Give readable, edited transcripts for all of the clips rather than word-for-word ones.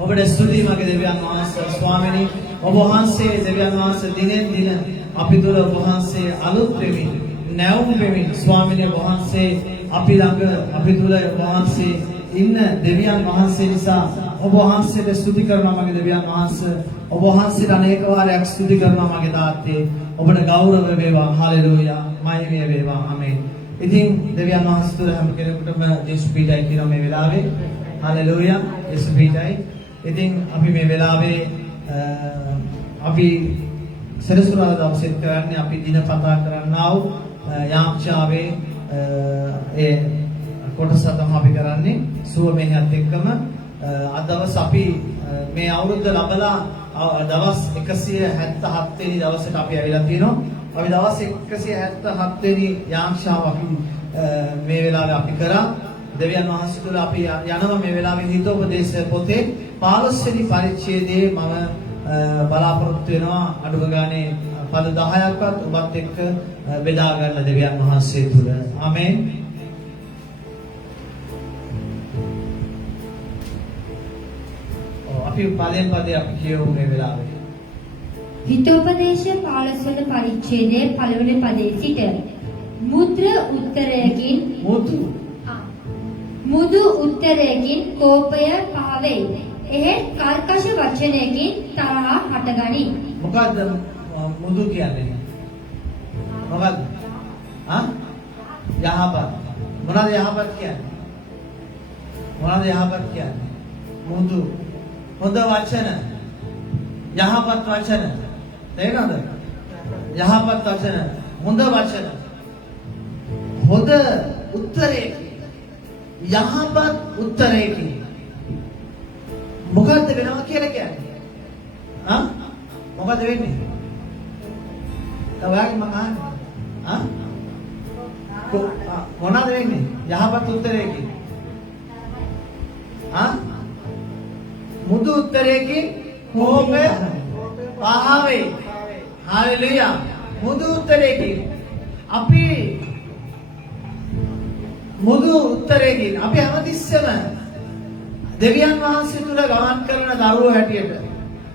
ඔබට ස්තුතියි මගේ දෙවියන් වහන්සේ ස්වාමිනී ඔබ වහන්සේ දෙවියන් වහන්සේ දිනෙන් දින අපි තුළ ඔබ වහන්සේ අලුත් වෙමින් නැවුම් වෙමින් ස්වාමිනී ඔබ වහන්සේ අපි ළඟ අපි තුළ ඔබ වහන්සේ ඉන්න දෙවියන් වහන්සේ නිසා ඔබ වහන්සේට ස්තුති කරනවා මගේ දෙවියන් වහන්සේ ඔබ වහන්සේට අනේක වාරයක් ස්තුති කරනවා මගේ තාත්තේ ඔබට ගෞරව වේවා හලෙලූයා මහිමය වේවා ආමේන්. ඉතින් දෙවියන් වහන්සේ තුළ හැම කෙනෙකුටම ජේසු පීඩයි කියන මේ වෙලාවේ හලෙලූයා ජේසු පීඩයි. ඉතින් අපි මේ වෙලාවේ අපි සෙනසුරාදා දවසේ කරන්නේ අපි දිනපතා කරන්නා වූ යාක්ෂාවේ ඒ කොටස තමයි අපි කරන්නේ සුව මෙහෙයත් එක්කම අද දවස් අපි මේ අවුරුද්ද ලබලා දවස් 177 වෙනි දවසට අපි ඇවිල්ලා තියෙනවා. අපි දවස් 177 වෙනි යාක්ෂාව අපි මේ වෙලාවේ අපි කරා. දෙවියන් වහන්සේ තුළ අපි යනවා මේ වෙලාවේ හිතෝපදේශ පොතේ 15 වෙනි පරිච්ඡේදයේ මම බලාපොරොත්තු වෙනවා අඩුම ගානේ පද 10ක්වත් ඔබත් එක්ක බෙදා ගන්න දෙවියන් වහන්සේ තුළ. ආමේන්. අපි පදයෙන් පදේ අපි කියවමු මේ වෙලාවේ. හිතෝපදේශ 15 වන පරිච්ඡේදයේ පළවෙනි පදයේ සිට මුදු උත්තරයකින් කෝපය පහවෙයි. එහෙත් කල්කශ වචනයකින් තරහ හටගනී. මොකද්ද මුදු කියන්නේ? මොකද්ද? යහපත්. මොනවාද යහපත් කියන්නේ? මොනවාද යහපත් කියන්නේ? මුදු. හොඳ වචන. යහපත් වචන. තේරෙනවද? යහපත් වචන. හොඳ වචන. හොඳ උත්තරේ. යහපත් උත්තරයකින් මොකද්ද වෙනවා කියලා කියන්නේ? මොකද්ද වෙන්නේ? ඔයාලගේ මම අහන්නේ. මොනවද වෙන්නේ? යහපත් උත්තරයකින්. මුදු උත්තරයකින් කෝපය පහවේ. හalleluya. මුදු උත්තරයකින් අපි මුදු උත්තරයකින් අපි හැමතිස්සෙම දෙවියන් වහන්සේ තුල ගමන් කරන දරුවෝ හැටියට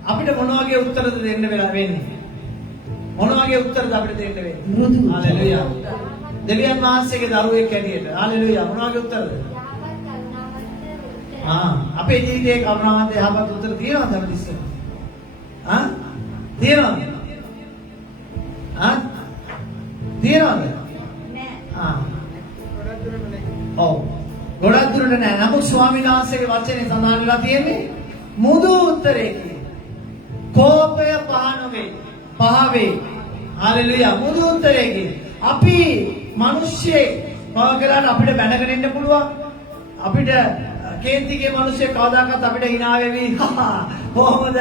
අපිට මොන වගේ උත්තරද දෙන්න වෙන්නේ? මොන වගේ උත්තරද අපිට දෙන්න වෙන්නේ? හalleluya. දෙවියන් වහන්සේගේ දරුවෙක් හැටියට හalleluya මොන වගේ උත්තරද? අපේ ජීවිතයේ කරුණාවන්ත යහපත් උත්තර තියෙනවද හැමතිස්සෙම? තියෙනවද? තියෙනවද? නෑ. ඔව්. ගොඩක් දුරට නෑ. නමුත් ස්වාමීන් වහන්සේගේ වචනේ සඳහන් වෙලා තියෙන්නේ මුදු උත්තරයකින් කෝපය පහවේ. හalleluya. මුදු උත්තරයකින් අපි මිනිස්සේ පවකලාට අපිට බැනගෙන ඉන්න පුළුවන්. අපිට කේන්තිගේ මිනිස්සේ කවදාකවත් අපිට hina වෙවි. කොහොමද?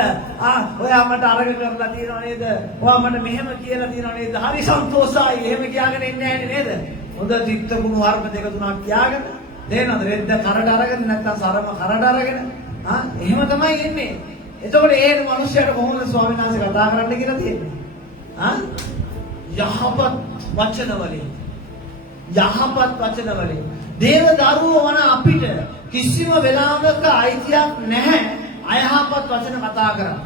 ඔයා මට අරග කරලා තියනව නේද? ඔයා මට මෙහෙම කියලා තියනව නේද? හරි සන්තෝෂයි. එහෙම කියාගෙන ඉන්නේ නැහැ නේද? හොඳ චිත්ත ගුණ වර්ග දෙක තුනක් කියාගෙන තේරෙනවද? රෙද්ද කරට අරගෙන නැත්නම් සරම කරට අරගෙන එහෙම තමයි එන්නේ. එතකොට ඒ මිනිස්යාට කොහොමද ස්වාමීන් වහන්සේ කතා කරන්න කියලා තියෙන්නේ? යහපත් වචන වලින්. දේව දරුවෝ වන අපිට කිසිම වෙලාවක අයිතියක් නැහැ අයහපත් වචන කතා කරන්න.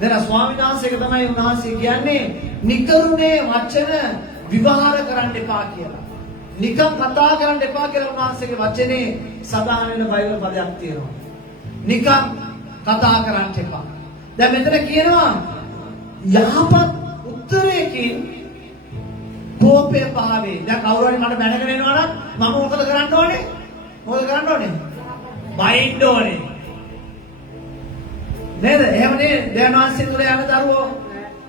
දැන් ස්වාමීන් වහන්සේක තමයි උන්වහන්සේ කියන්නේ නිකරුණේ වචන විවහාර කරන්න එපා කියලා. නිකම් කතා කරන්න එපා කියලා උන්වහන්සේගේ වචනේ සඳහන් වෙන බයිබල් පදයක් තියෙනවා. නිකම් කතා කරන්න එපා. දැන් මෙතන කියනවා යහපත් උත්තරයකින් කෝපය පහවේ. දැන් කවුරු හරි මට බැනගෙන එනවා නම් මම මොකද කරන්න ඕනේ? බයින්න ඕනේ. නේද? එහෙමනේ දේවනාංශය තුල යන දරුවෝ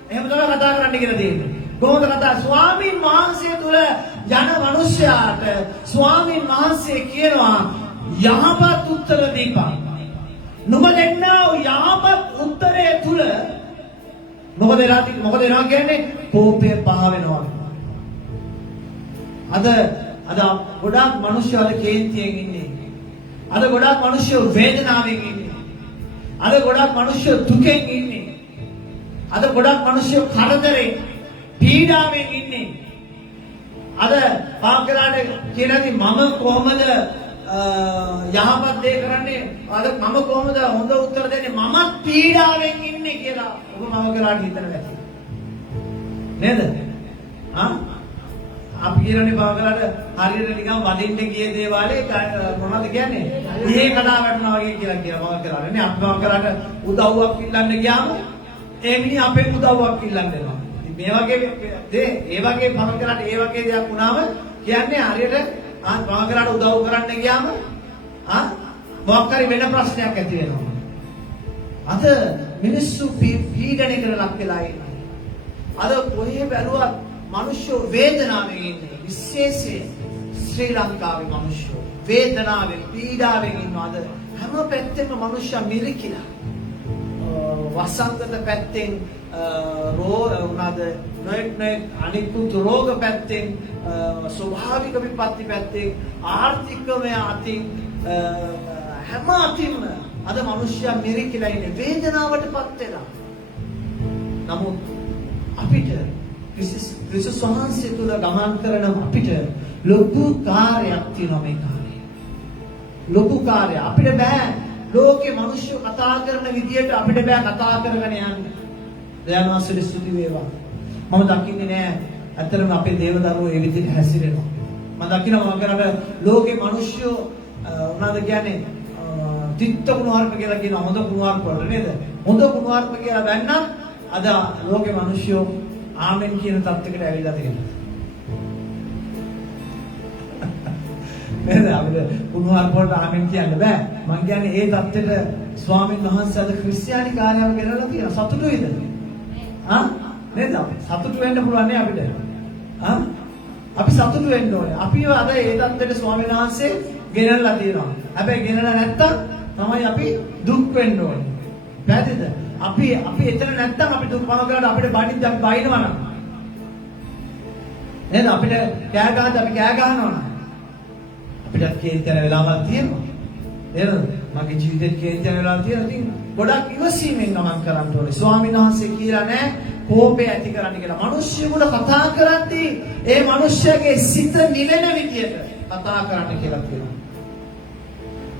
එහෙම තමයි කතා කරන්න කියලා තියෙන්නේ. කොහොමද කතා? ස්වාමීන් වහන්සේ තුල යන මිනිසයාට ස්වාමීන් වහන්සේ කියනවා යහපත් උත්තර දීපන්. නුඹ දෙන්නා යහපත් උත්තරය තුල මොකද වෙනවා කියන්නේ? කෝපය පහ වෙනවා. අද ගොඩාක් මිනිස්සු අද කේන්තියෙන් ඉන්නේ. අද ගොඩාක් මිනිස්සු වේදනාවෙන් ඉන්නේ. අද ගොඩාක් මිනිස්සු දුකෙන් ඉන්නේ. අද ගොඩාක් මිනිස්සු කරදරේ පීඩාවෙන් ඉන්නේ. අද පාකරාට කියලාදී මම කොහොමද යහපත් දේ කරන්නේ අද මම කොහොමද හොඳ උත්තර දෙන්නේ මමත් පීඩාවෙන් ඉන්නේ කියලා ඔබ මම කරාට හිතන වැටි නේද අපි කියනනේ බව කරාට හරියට නිකන් වදින්න ගිය දේවාලේ මොනවද කියන්නේ ඊයේ කඩා වැටෙනවා වගේ කියලා කියනවා මම කරාට නේ අපි මම කරාට උදව්වක් ඉල්ලන්න ගියාම ඒ මිනිහ අපෙන් උදව්වක් ඉල්ලන්න දෙනවා මේ වගේ දේ ඒ වගේ මම කරාට ඒ වගේ දෙයක් වුණාම කියන්නේ හරියට මම කරාට උදව් කරන්න ගියාම මොකක් හරි වෙන ප්‍රශ්නයක් ඇති වෙනවා. අද මිනිස්සු පීඩනයකට ලක් වෙලා ඉන්නේ. අද කොහේ බැලුවත් මිනිස්සු වේදනාවෙන් ඉන්නේ. විශේෂයෙන් ශ්‍රී ලංකාවේ මිනිස්සු වේදනාවෙන් පීඩාවෙන් ඉන්නවා. අද හැම පැත්තෙම මිනිස්සු මිරිකිලා. වසංගත පැත්තෙන් උනාද නොයෙක් අනිකුත් රෝග පැත්තෙන් ස්වභාවික විපත්ති පැත්තෙන් ආර්ථිකමය අතින් හැම අතින්ම අද මිනිස්සයා මිරිකිලා ඉන්නේ වේදනාවටපත් වෙලා. නමුත් අපිට ක්‍රිස්තුස් වහන්සේ තුල ගමන් කරන අපිට ලොකු කාර්යයක් තියෙනවා මේ කාර්යය. ලොකු කාර්යය අපිට බෑ ලෝකේ මිනිස්සු කතා කරන විදියට අපිට බෑ කතා කරගෙන යන්න. දයාවන්තට ස්තුති වේවා. මම දකින්නේ නෑ ඇත්තටම අපේ දේවදරුවෝ ඒ විදිහට හැසිරෙනවා. මම දකිනවා කරාට ලෝකේ මිනිස්සු උනාද කියන්නේ තිත්ත කුණාර්ප කියලා කියන හොඳ කුණාර්ප වලට නේද? හොඳ කුණාර්ප කියලා වැන්න අද ලෝකේ මිනිස්සු ආමෙන් කියන තත්ත්වයකට ඇවිල්ලා තියෙනවා. නේද? අපිට කුණාර්ප වලට ආමෙන් කියන්න බෑ. මම කියන්නේ ඒ තත්ත්වෙට ස්වාමීන් වහන්සේ අද ක්‍රිස්තියානි කාර්යව ගෙනලා තියෙනවා. සතුටුයිද? නේද? සතුටු වෙන්න පුළුවන් නේ අපිට. අපි සතුටු වෙන්න ඕනේ. අපිව අද ඒ තත්ත්වෙට ස්වාමීන් වහන්සේ ගෙනල්ලා තියෙනවා. හැබැයි ගෙනලා නැත්තම් තමයි අපි දුක් වෙන්න ඕනේ. පැහැදිලිද? අපි එතන නැත්තම් අපි දුක් වහකට අපිට බණින්ද අපි බයිනවා නම්. නේද? අපිට කෑ ගහද්දි අපි කෑ ගහනවා නම්. අපිට කේන්තියන වෙලාවක් තියෙනවා. නේද? මගේ ජීවිතේ කේන්තියන වෙලාවක් තියෙනවා. ඉතින් ගොඩක් ඉවසීමෙන් ගමන් කරන්න ඕනේ. ස්වාමීන් වහන්සේ කියලා නෑ කෝපය ඇති කරන්න කියලා. මිනිස්සුන්ට කතා කරද්දී ඒ මිනිස්සයාගේ සිත නිවෙන විදියට කතා කරන්න කියලා කියනවා.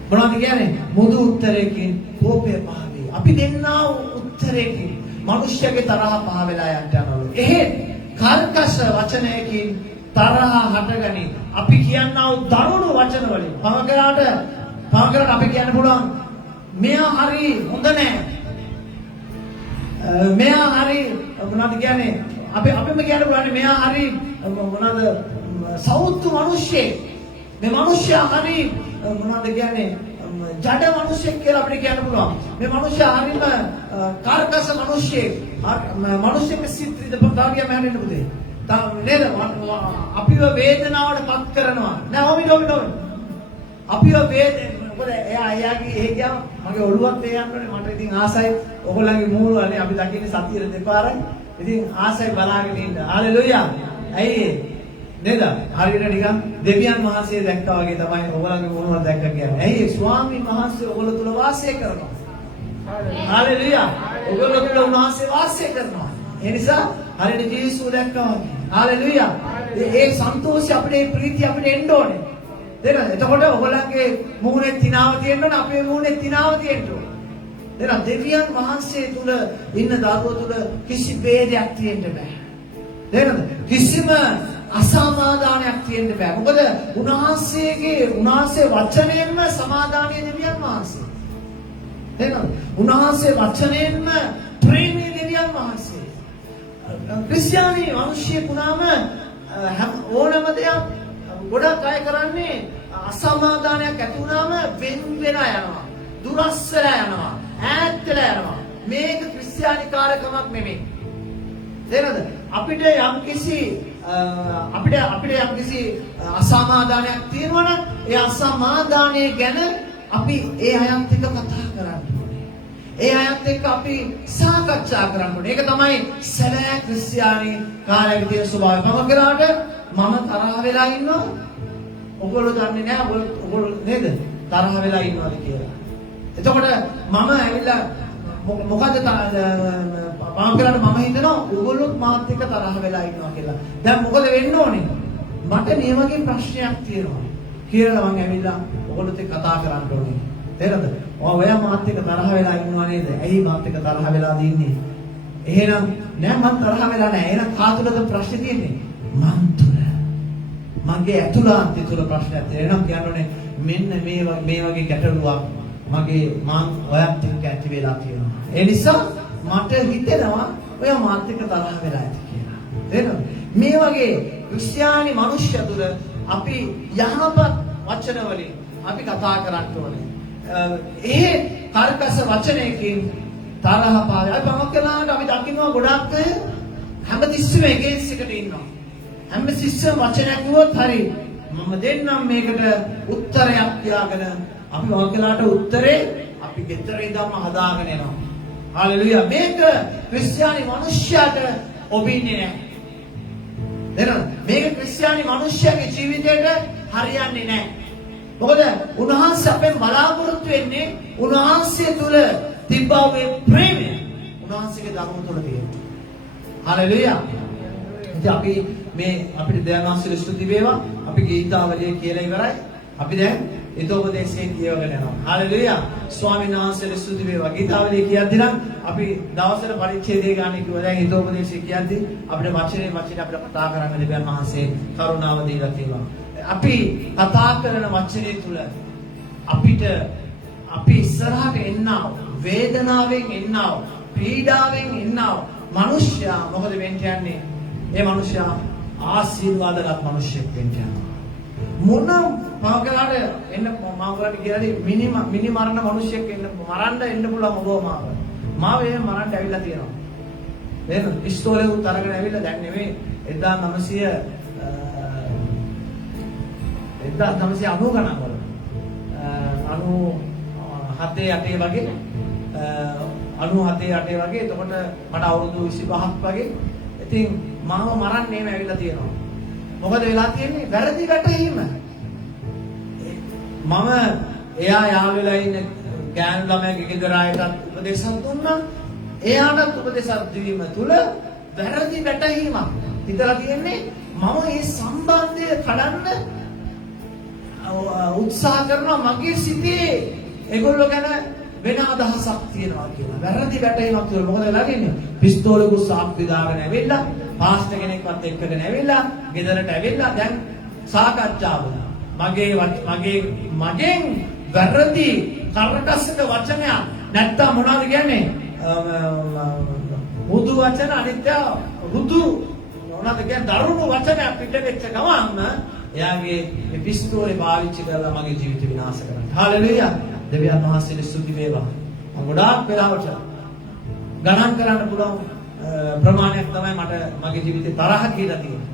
මොනවද කියන්නේ? මුදු උත්තරයකින් කෝපය පහවේ. අපි දෙන්නා උත්තරයකින් මිනිස්සයාගේ තරහ පහ වෙලා යන්න යනවා. එහෙත් කර්කශ වචනයකින් තරහ හටගනි. අපි කියනවා දරුණු වචන වලින්. පවකරාට අපි කියන්න පුළුවන් මෙයා හරි හොඳ නෑ. මෙයා හරි මොනවද කියන්නේ? අපිම කියන්න පුළුවන් මෙයා හරි මොනවද සෞතු මිනිස්සෙක්. මේ මිනිස්සයා හරි මොනවද කියන්නේ ජඩ මිනිස්සෙක් කියලා අපිට කියන්න පුළුවන්. මේ මිනිස්සයා හරිම කාර්කස මිනිස්සෙක්. මිනිස්සෙක් සිත්‍රිද පොතාවිය මෑනෙන්න පුතේ. නේද? අපිව වේදනාවට පත් කරනවා. නෑ ඔමිනෝ. අපිව මොකද එයාගේ ඒ ගියාම මගේ ඔළුවත් ඒ යන්නනේ මට ඉතින් ආසයි ඔයගොල්ලන්ගේ මූණවලනේ අපි දකින්නේ සතියේ දෙපාරයි. ඉතින් ආසයි බලාගෙන ඉන්න. හalleluya. ඇයි නේද? හරියට නිකන් දෙවියන් වහන්සේ දැක්කා වගේ තමයි ඔයගොල්ලන්ගේ මූණවල දැක්ක කියන්නේ. ඇයි ස්වාමීන් වහන්සේ ඔයගොල්ලෝ තුල වාසය කරනවා. හalleluya. ඔයගොල්ලෝ තුල උන්වහන්සේ වාසය කරනවා. ඒ නිසා හරියට ජීසුස් දැක්කා වගේ. හalleluya. ඒ සන්තෝෂය අපේ ප්‍රීතිය අපිට එන්න ඕනේ. එතකොට ඔයගොල්ලන්ගේ මූණේ තිනාව තියෙන්න ඕන අපේ මූණේ තිනාව තියෙන්න ඕන. දෙවියන් වහන්සේ තුල ඉන්න දරුවෝ තුල කිසි ભેදයක් තියෙන්න බෑ. කිසිම අසමාදානයක් තියෙන්න බෑ. මොකද උන්වහන්සේ වචනයෙන්ම සමාදානීය දෙවියන් වහන්සේ. උන්වහන්සේ වචනයෙන්ම ප්‍රේමී දෙවියන් වහන්සේ. ක්‍රිස්තියානි මිනිස්සුකුණාම ඕනම දෙයක් ගොඩක් අය කරන්නේ අසමාදානයක් ඇති වුණාම වෙන යනවා. දුරස් වෙලා යනවා. ඈත් වෙලා යනවා. මේක ක්‍රිස්තියානි කාර්යකමක් නෙමෙයි. තේරෙනවද? අපිට යම්කිසි අසමාදානයක් තියෙනවා නම් ඒ අසමාදානය ගැන අපි ඒ අයත් එක්ක කතා කරන්න ඕනේ. ඒ අයත් එක්ක අපි සාකච්ඡා කරන්න ඕනේ. ඒක තමයි සැබෑ ක්‍රිස්තියානි කාර්යයේ තියෙන ස්වභාවය. මම කරාට මම තරහ වෙලා ඉන්නවා. ඔයගොල්ලෝ දන්නේ නැහැ ඔයගොල්ලෝ නේද? තරහ වෙලා ඉන්නවාද කියලා. එතකොට මම ඇවිල්ලා මොකද මම කරාට මම හිතනවා ඔයගොල්ලෝ මාත් එක්ක තරහ වෙලා ඉන්නවා කියලා. දැන් මොකද වෙන්න ඕනේ? මට මේ වගේ ප්‍රශ්නයක් තියෙනවා. කියලා මම ඇවිල්ලා ඔයගොල්ලොත් එක්ක කතා කරන්න ඕනේ. තේරෙනවද? ඔයා මාත් එක්ක තරහ වෙලා ඉන්නවා නේද? ඇයි මාත් එක්ක තරහ වෙලා ඉන්නේ? එහෙනම් නෑ මම තරහ වෙලා නෑ. එහෙනම් කාටද ප්‍රශ්නේ තියෙන්නේ? මන් තුල. මගේ ඇතුළාන්තය තුල ප්‍රශ්නයක් තියෙනවා. එහෙනම් කියන්නෝනේ මෙන්න මේ වගේ ගැටලුවක් මගේ මං ඔයත් එක්ක ඇති වෙලා තියෙනවා. ඒ නිසා මට හිතෙනවා ඔය මාත් එක්ක තරහ වෙලා ඇති කියලා. තේරෙනවද? මේ වගේ ක්‍රිස්තියානි මිනිස්සු තුල අපි යහපත් වචන වලින් අපි කතා කරන්න ඕනේ. ඒ කර්කශ වචනයකින් තරහ පාවයි. අපි මොකක්ද අපි දකින්නවා ගොඩක් අය හැමතිස්සෙම එගේන්ස් එකට ඉන්නවා. හැමතිස්සෙම වචනයක් කිව්වොත් හරි මම දෙන්නම් මේකට උත්තරයක් තියාගෙන අපි මොකක්ලාට උත්තරේ අපි ගෙදර ඉඳන්ම හදාගෙන එනවා. හalleluya. මේක ක්‍රිස්තියානි මිනිස්යාට ඔබින්නේ නැහැ. නේද? මේක ක්‍රිස්තියානි මිනිස්යාගේ ජීවිතේට හරියන්නේ නැහැ. මොකද උන්වහන්සේ අපෙන් බලාපොරොත්තු වෙන්නේ උන්වහන්සේ තුල තිබ්බා වූ ප්‍රේමය උන්වහන්සේගේ ධර්ම තුල තියෙනවා. හalleluya. ඉතින් අපි මේ අපිට දයාවන්සල ස්තුති වේවා. අපි ගීතාවලිය කියලා ඉවරයි. අපි දැන් හිතෝපදේශයෙන් කියවගෙන යනවා. හalleluya. ස්වාමීන් වහන්සේට ස්තුති වේවා. ගීතාවලිය කියද්දී නම් අපි දවසට පරිච්ඡේදය ගන්න කිව්වා. දැන් හිතෝපදේශය කියද්දී අපිට වචනේ අපිට කතා කරන්න දෙවියන් වහන්සේ කරුණාව දීලා තියෙනවා. අපි කතා කරන වචනේ තුල අපිට අපි ඉස්සරහට එන්නා වේදනාවෙන් එන්නා පීඩාවෙන් එන්නා මිනිස්සයා මොකද වෙන්නේ? මේ මිනිස්සයා ආශිර්වාදවත් මිනිස්සෙක් වෙන්නේ. මොන මාගලාට එන්න මාගලාට කියලා මිනි මරණ මිනිස්සෙක් මරන්න එන්න පුළුවන් ඔබ මාව එහෙම මරන්න ඇවිල්ලා තියෙනවා. එහෙනම් පිස්තෝලේ උත් අරගෙන ඇවිල්ලා දැන් නෙමෙයි 1990 ගණන් වල 97 වගේ 97 වගේ එතකොට මට අවුරුදු 25ක් වගේ. ඉතින් මාව මරන්න එහෙම ඇවිල්ලා තියෙනවා. මොකද වෙලා තියෙන්නේ? වැරදි වැටහීම. මම එයා යාළුවලා ඉන්න ගෑනු ළමයාගේ ගෙදර ආයතත් උපදේශයක් දුන්නා. එයාට උපදේශයක් දීම තුල වැරදි වැටහීමක් හිතලා තියෙන්නේ. මම මේ සම්බන්ධය කඩන්න උත්සාහ කරනවා. මගේ සිතේ ඒගොල්ලෝ ගැන වෙන අදහසක් තියෙනවා කියලා. වැරදි වැටහීමක් තුල මොකද වෙලා තියෙන්නේ? පිස්තෝලෙකුත් සාක්ෂි දාගෙන ඇවිල්ලා පාස්ටර් කෙනෙක්වත් එක්කගෙන ඇවිල්ලා ගෙදරට ඇවිල්ලා දැන් සාකච්ඡාව මගෙන් වැරදි කර්කශක වචනයක් නැත්තම් මොනවද කියන්නේ? මුදු වචන අනිත්‍ය රුදු මොනවද කියන්නේ? දරුණු වචනයක් පිට වෙච්ච ගමන්ම එයාගේ මේ පිස්තෝලේ පාවිච්චි කරලා මගේ ජීවිත විනාශ කරනවා. හalleluya. දෙවියන් වහන්සේට ස්තුති වේවා. ගොඩාක් වෙලාවට ගණන් කරන්න පුළුවන් ප්‍රමාණයක් තමයි මට මගේ ජීවිතේ තරහ කියලා තියෙන්නේ.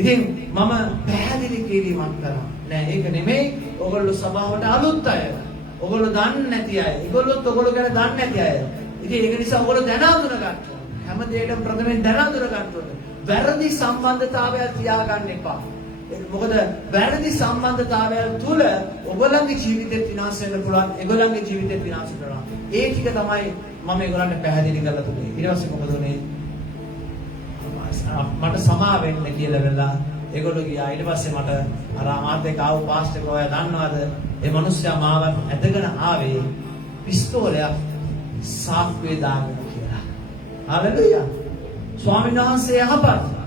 ඉතින් මම පැහැදිලි කිරීමක් කරා. නෑ ඒක නෙමෙයි. ඔයගොල්ලෝ සභාවට අලුත් අය. ඔයගොල්ලෝ දන්නේ නැති අය. ඔයගොල්ලෝ ගැන දන්නේ නැති අය. ඉතින් ඒක නිසා ඔයගොල්ලෝ දැන අඳුන ගන්න ඕනේ. හැම දෙයකම ප්‍රථමයෙන් දැන අඳුන ගන්න ඕනේ. වැරදි සම්බන්ධතාවය තියාගන්න එපා. මොකද වැරදි සම්බන්ධතාවය තුල ඔයගොල්ලන්ගේ ජීවිතේ විනාශ වෙන්න පුළුවන්. ඒගොල්ලන්ගේ ජීවිතේ විනාශ කරනවා. ඒ ටික තමයි මම ඒගොල්ලන්ට පැහැදිලි කරලා දුන්නේ. ඊට පස්සේ මොකද උනේ? මට සමා වෙන්න කියලා වෙලා ඒගොල්ලෝ ගියා. ඊට පස්සේ මට අර මාත් එක්ක ආව පාස්ටර් කොයා දන්නවද? ඒ මිනිස්සයා මාව ඇදගෙන ආවේ පිස්තෝලයක් සාක්කුවේ දාගෙන කියලා. හalleluya. ස්වාමීන් වහන්සේ යහපත්.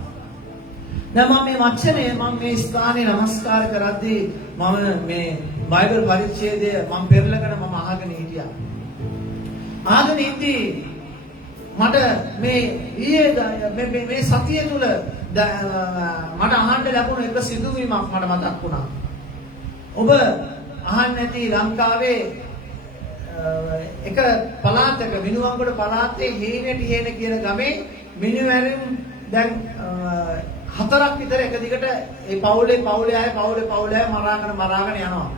දැන් මම මේ වචනේ මම මේ ස්ථානේ නමස්කාර කරද්දී මම මේ බයිබල් පරිච්ඡේදය මම පෙරලගෙන මම අහගෙන හිටියා. අහගෙන ඉඳී මට මේ මේ සතිය තුල මට අහන්න ලැබුණ එක සිදුවීමක් මට මතක් වුණා. ඔබ අහන්නේ නැති ලංකාවේ එක පළාතක මිනුවන්ගොඩ පළාතේ හේනෙටි හේන කියන ගමේ මිනිවැරුම් දැන් 4ක් විතර එක දිගට ඒ පවුලේ අය මරාගෙන යනවා.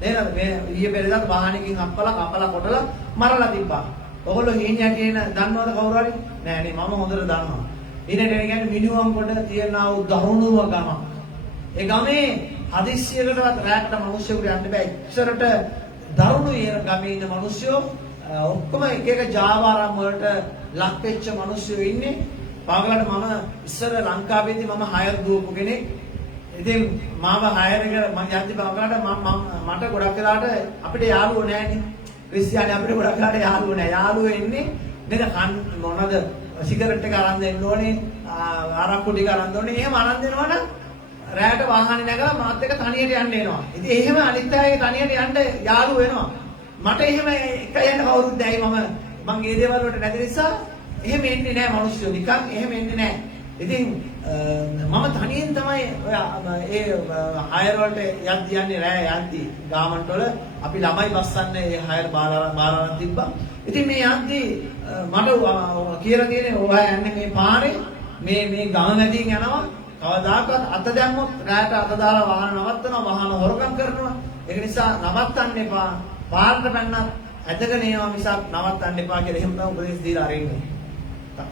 නේද? මේ ඊයේ පෙරේදා වාහනකින් කපලා කොටලා මරලා තිබ්බා. ඔයගොල්ලෝ හේනියට එන දන්නවද කවුරු හරි? නෑ නේ මම හොඳට දන්නවා. ඊට කියන්නේ මිනිවන්ගොඩ තියෙනා වූ දරුණුම ගම. ඒ ගමේ හදිස්සියකටවත් රැකට මිනිස්සුන්ට යන්න බෑ. ඉස්සරට දරුණු ඊර ගමේ ඉන්න මිනිස්සු ඔක්කොම එක එක ජාවාරම් වලට ලක් වෙච්ච මිනිස්සු ඉන්නේ. පාගලට මම ඉස්සර ලංකාවේදී මම හයර් දුවපු කෙනෙක්. ඉතින් මාව හයර් එක මම යද්දි බංගලට මට ගොඩක් වෙලාට අපිට යාළුවෝ නැහැනේ. ක්‍රිස්තියානි අපිට ගොඩක් වෙලාට යාළුවෝ නැහැ. යාළුවෝ එන්නේ නේද මොනවද සිගරට් එක අරන් දෙන්න ඕනේ, ආරක්කු ටික අරන් දෙන්න ඕනේ. එහෙම අරන් දෙනවනම් රැයට වාහනේ නැගලා මාත් එක්ක තනියට යන්න එනවා. ඉතින් එහෙම අනිත් අයගේ තනියට යන්න යාළුවෝ වෙනවා. මට එහෙම එක යන්න කවුරුත් දැයි මම ඒ දේවල් වලට නැති නිසා එහෙම එන්නේ නැහැ මිනිස්සු. නිකන් එහෙම එන්නේ නැහැ. ඉතින් මම තනියෙන් තමයි ඔය ඒ හයර් වලට යන්නේ රෑ යද්දි ගාමන්ට් වල අපි ළමයි බස්සන්නේ ඒ හයර් බාරාරන් තිබ්බා. ඉතින් මේ යද්දි මට කියලා තියෙන්නේ ඔයා යන්නේ මේ පාරේ මේ ගම මැදින් යනවා. කවදාකවත් අත දැම්මොත් රෑට අත දාලා වාහන නවත්තනවා, වාහන හොරකම් කරනවා. ඒක නිසා නවත්තන්න එපා. පාරට පැන්නත් ඇදගෙන යනවා මිසක් නවත්තන්න එපා කියලා එහෙම තමයි උපදෙස් දීලා අරින්නේ.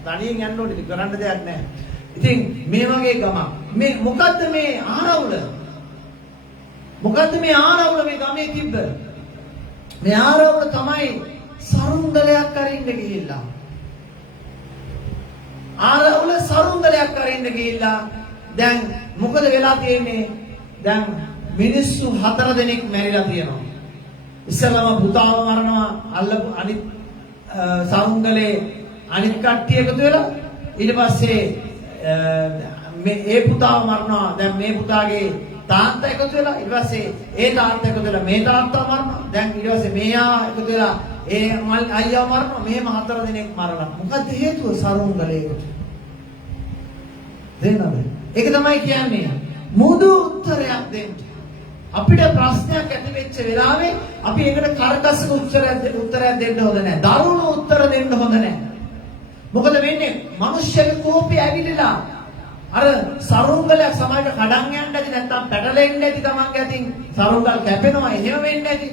තනියෙන් යන්න ඕනේ කරන්න දෙයක් නැහැ. ඉතින් මේ වගේ ගමක් මේ මොකද්ද මේ ආරවුල? මොකද්ද මේ ආරවුල මේ ගමේ තිබ්බ? මේ ආරවුල තමයි සරුංගලයක් අරින්න ගිහිල්ලා. ආරවුල සරුංගලයක් අරින්න ගිහිල්ලා දැන් මොකද වෙලා තියෙන්නේ? දැන් මිනිස්සු 4 දෙනෙක් මැරිලා තියෙනවා. ඉස්සලම පුතාව මරනවා අල්ලපු අනිත් සරුංගලේ අනිත් කට්ටිය එකතු වෙලා ඊට පස්සේ මේ පුතාව මරනවා. දැන් මේ පුතාගේ තාත්තා එකතු වෙලා ඊට පස්සේ ඒ තාත්තා එකතු වෙලා මේ තාත්තා මරනවා. දැන් ඊට පස්සේ මෙයා එකතු වෙලා ඒ අයියා මරනවා. මෙහෙම 4 දෙනෙක් මරලා. මොකද හේතුව? සරුංගලයකට. දෙන්නද? ඒක තමයි කියන්නේ මුදු උත්තරයක් දෙන්න. අපිට ප්‍රශ්නයක් ඇති වෙච්ච වෙලාවේ අපි ඒකට කරකසක උත්තරයක් දෙන්න හොඳ නැහැ. දරුණු උත්තර දෙන්න හොඳ නැහැ. මොකද වෙන්නේ? මිනිස්සුගේ කෝපය ඇවිල්ලා අර සරුංගලයක් සමාජයට කඩන් යන්න ඇති නැත්නම් පැටලෙන්න ඇති තමන්ගේ අතින් සරුංගල් කැපෙනවා. එහෙම වෙන්න ඇති.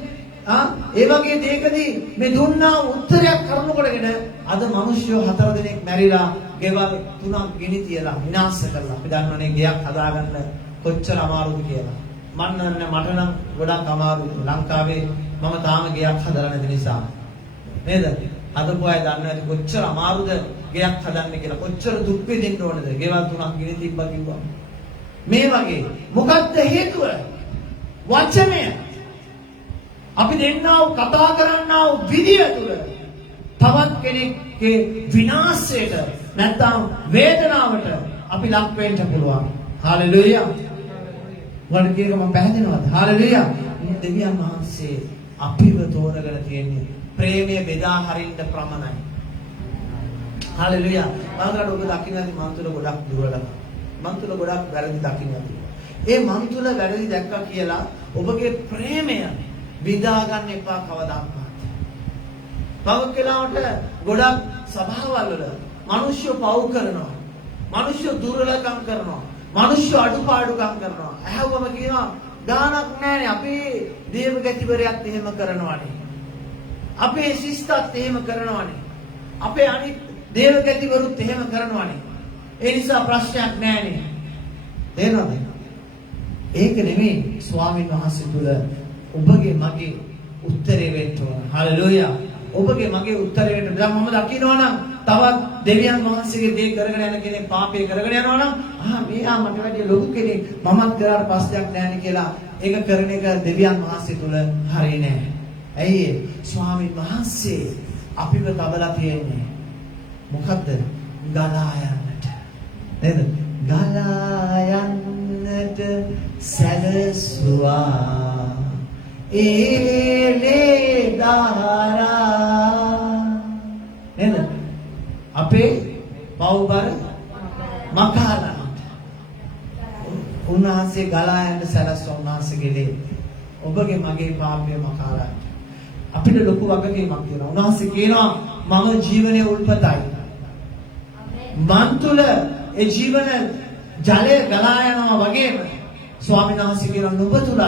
ඒ වගේ දෙයකදී මේ දුන්නා උත්තරයක් කරුණකොටගෙන අද මිනිස්සු 4 දෙනෙක් මැරිලා ගෙවල් 3ක් ගිනි තියලා විනාශ කරලා. අපි දන්නවනේ ගෙයක් හදාගන්න කොච්චර අමාරුද කියලා. මට නම් ගොඩක් අමාරුයි. ලංකාවේ මම තාම ගෙයක් හදලා නැති නිසා. නේද? අදපු අය දන්නවා ඇති කොච්චර අමාරුද ගෙයක් හදන්න කියලා. කොච්චර දුක් විඳින්න ඕනද ගෙවල් 3ක් ගිනි තිබ්බා කිව්වා. මේ වගේ මොකක්ද හේතුව? වචනය. අපි දෙන්නා වූ කතා කරන්නා වූ විදිය තුළ තවත් කෙනෙක්ගේ විනාශයට නැත්නම් වේදනාවට අපි ලක් වෙන්න පුළුවන්. හාලෙලූයා. වඩකේක මම පැහැදිනවද? හාලෙලූයා. දෙවියන් වහන්සේ අපිව තෝරගෙන තියෙන්නේ ප්‍රේමය බෙදා හරින්න ප්‍රමණයි. හාලෙලූයා. මාකට ඔබ දකින්නදී මන් තුළ ගොඩක් දුර්වලකම්. මන් තුළ ගොඩක් වැරදි දකින්නදී. ඒ මන් තුළ වැරදි දැක්කා කියලා ඔබගේ ප්‍රේමය බෙදා ගන්න එපා කවදාවත්. පව් කියලාට ගොඩක් සභාවල් වල මිනිස්සු පව් කරනවා. මිනිස්සු දුර්වලකම් කරනවා. මිනිස්සු අඩුපාඩුකම් කරනවා. ඇහුවම කියනවා ගානක් නැහැනේ අපේ දේවගතිවරයත් එහෙම කරනවානේ. අපේ ශිෂ්ටත් එහෙම කරනවානේ. අපේ අනිත් දේවගතිවරුත් එහෙම කරනවානේ. ඒ නිසා ප්‍රශ්නයක් නැහැනේ. තේරෙනවද? ඒක නෙමෙයි ස්වාමීන් වහන්සේ තුල ඔබගේ මගේ උත්තරේ වෙන්න ඕන. හalleluya. ඔබගේ මගේ උත්තරේ වෙන්න. දැන් මම දකිනවා නම් තවත් දෙවියන් වහන්සේගේ දේ කරගෙන යන කෙනෙක් පාපේ කරගෙන යනවා නම් මෙයා මට වැඩිය ලොකු කෙනෙක් මමත් කරාට ප්‍රශ්නයක් නැහැ කියලා ඒක කරන එක දෙවියන් වහන්සේ තුල හරිය නෑ. ඇයි ස්වාමීන් වහන්සේ අපිව තබලා තියෙන්නේ මොකද්ද? ගලා යන්නට. නේද? ගලා යන්නට සැලසුවා ඒලේ දාරා. නේද? අපේ පව්බර මකාරන්න උන්වහන්සේ ගලා යන්න සැලසුවා. උන්වහන්සේගේ දේ ඔබගේ මගේ පාපය මකාරන්න. අපිට ලොකු වගකීමක් තියෙනවා. උන්වහන්සේ කියනවා මම ජීවනයේ උල්පතයි. මන් තුල ඒ ජීවන ජලය ගලා යනවා වගේම ස්වාමීන් වහන්සේ කියනවා නුඹ තුලත්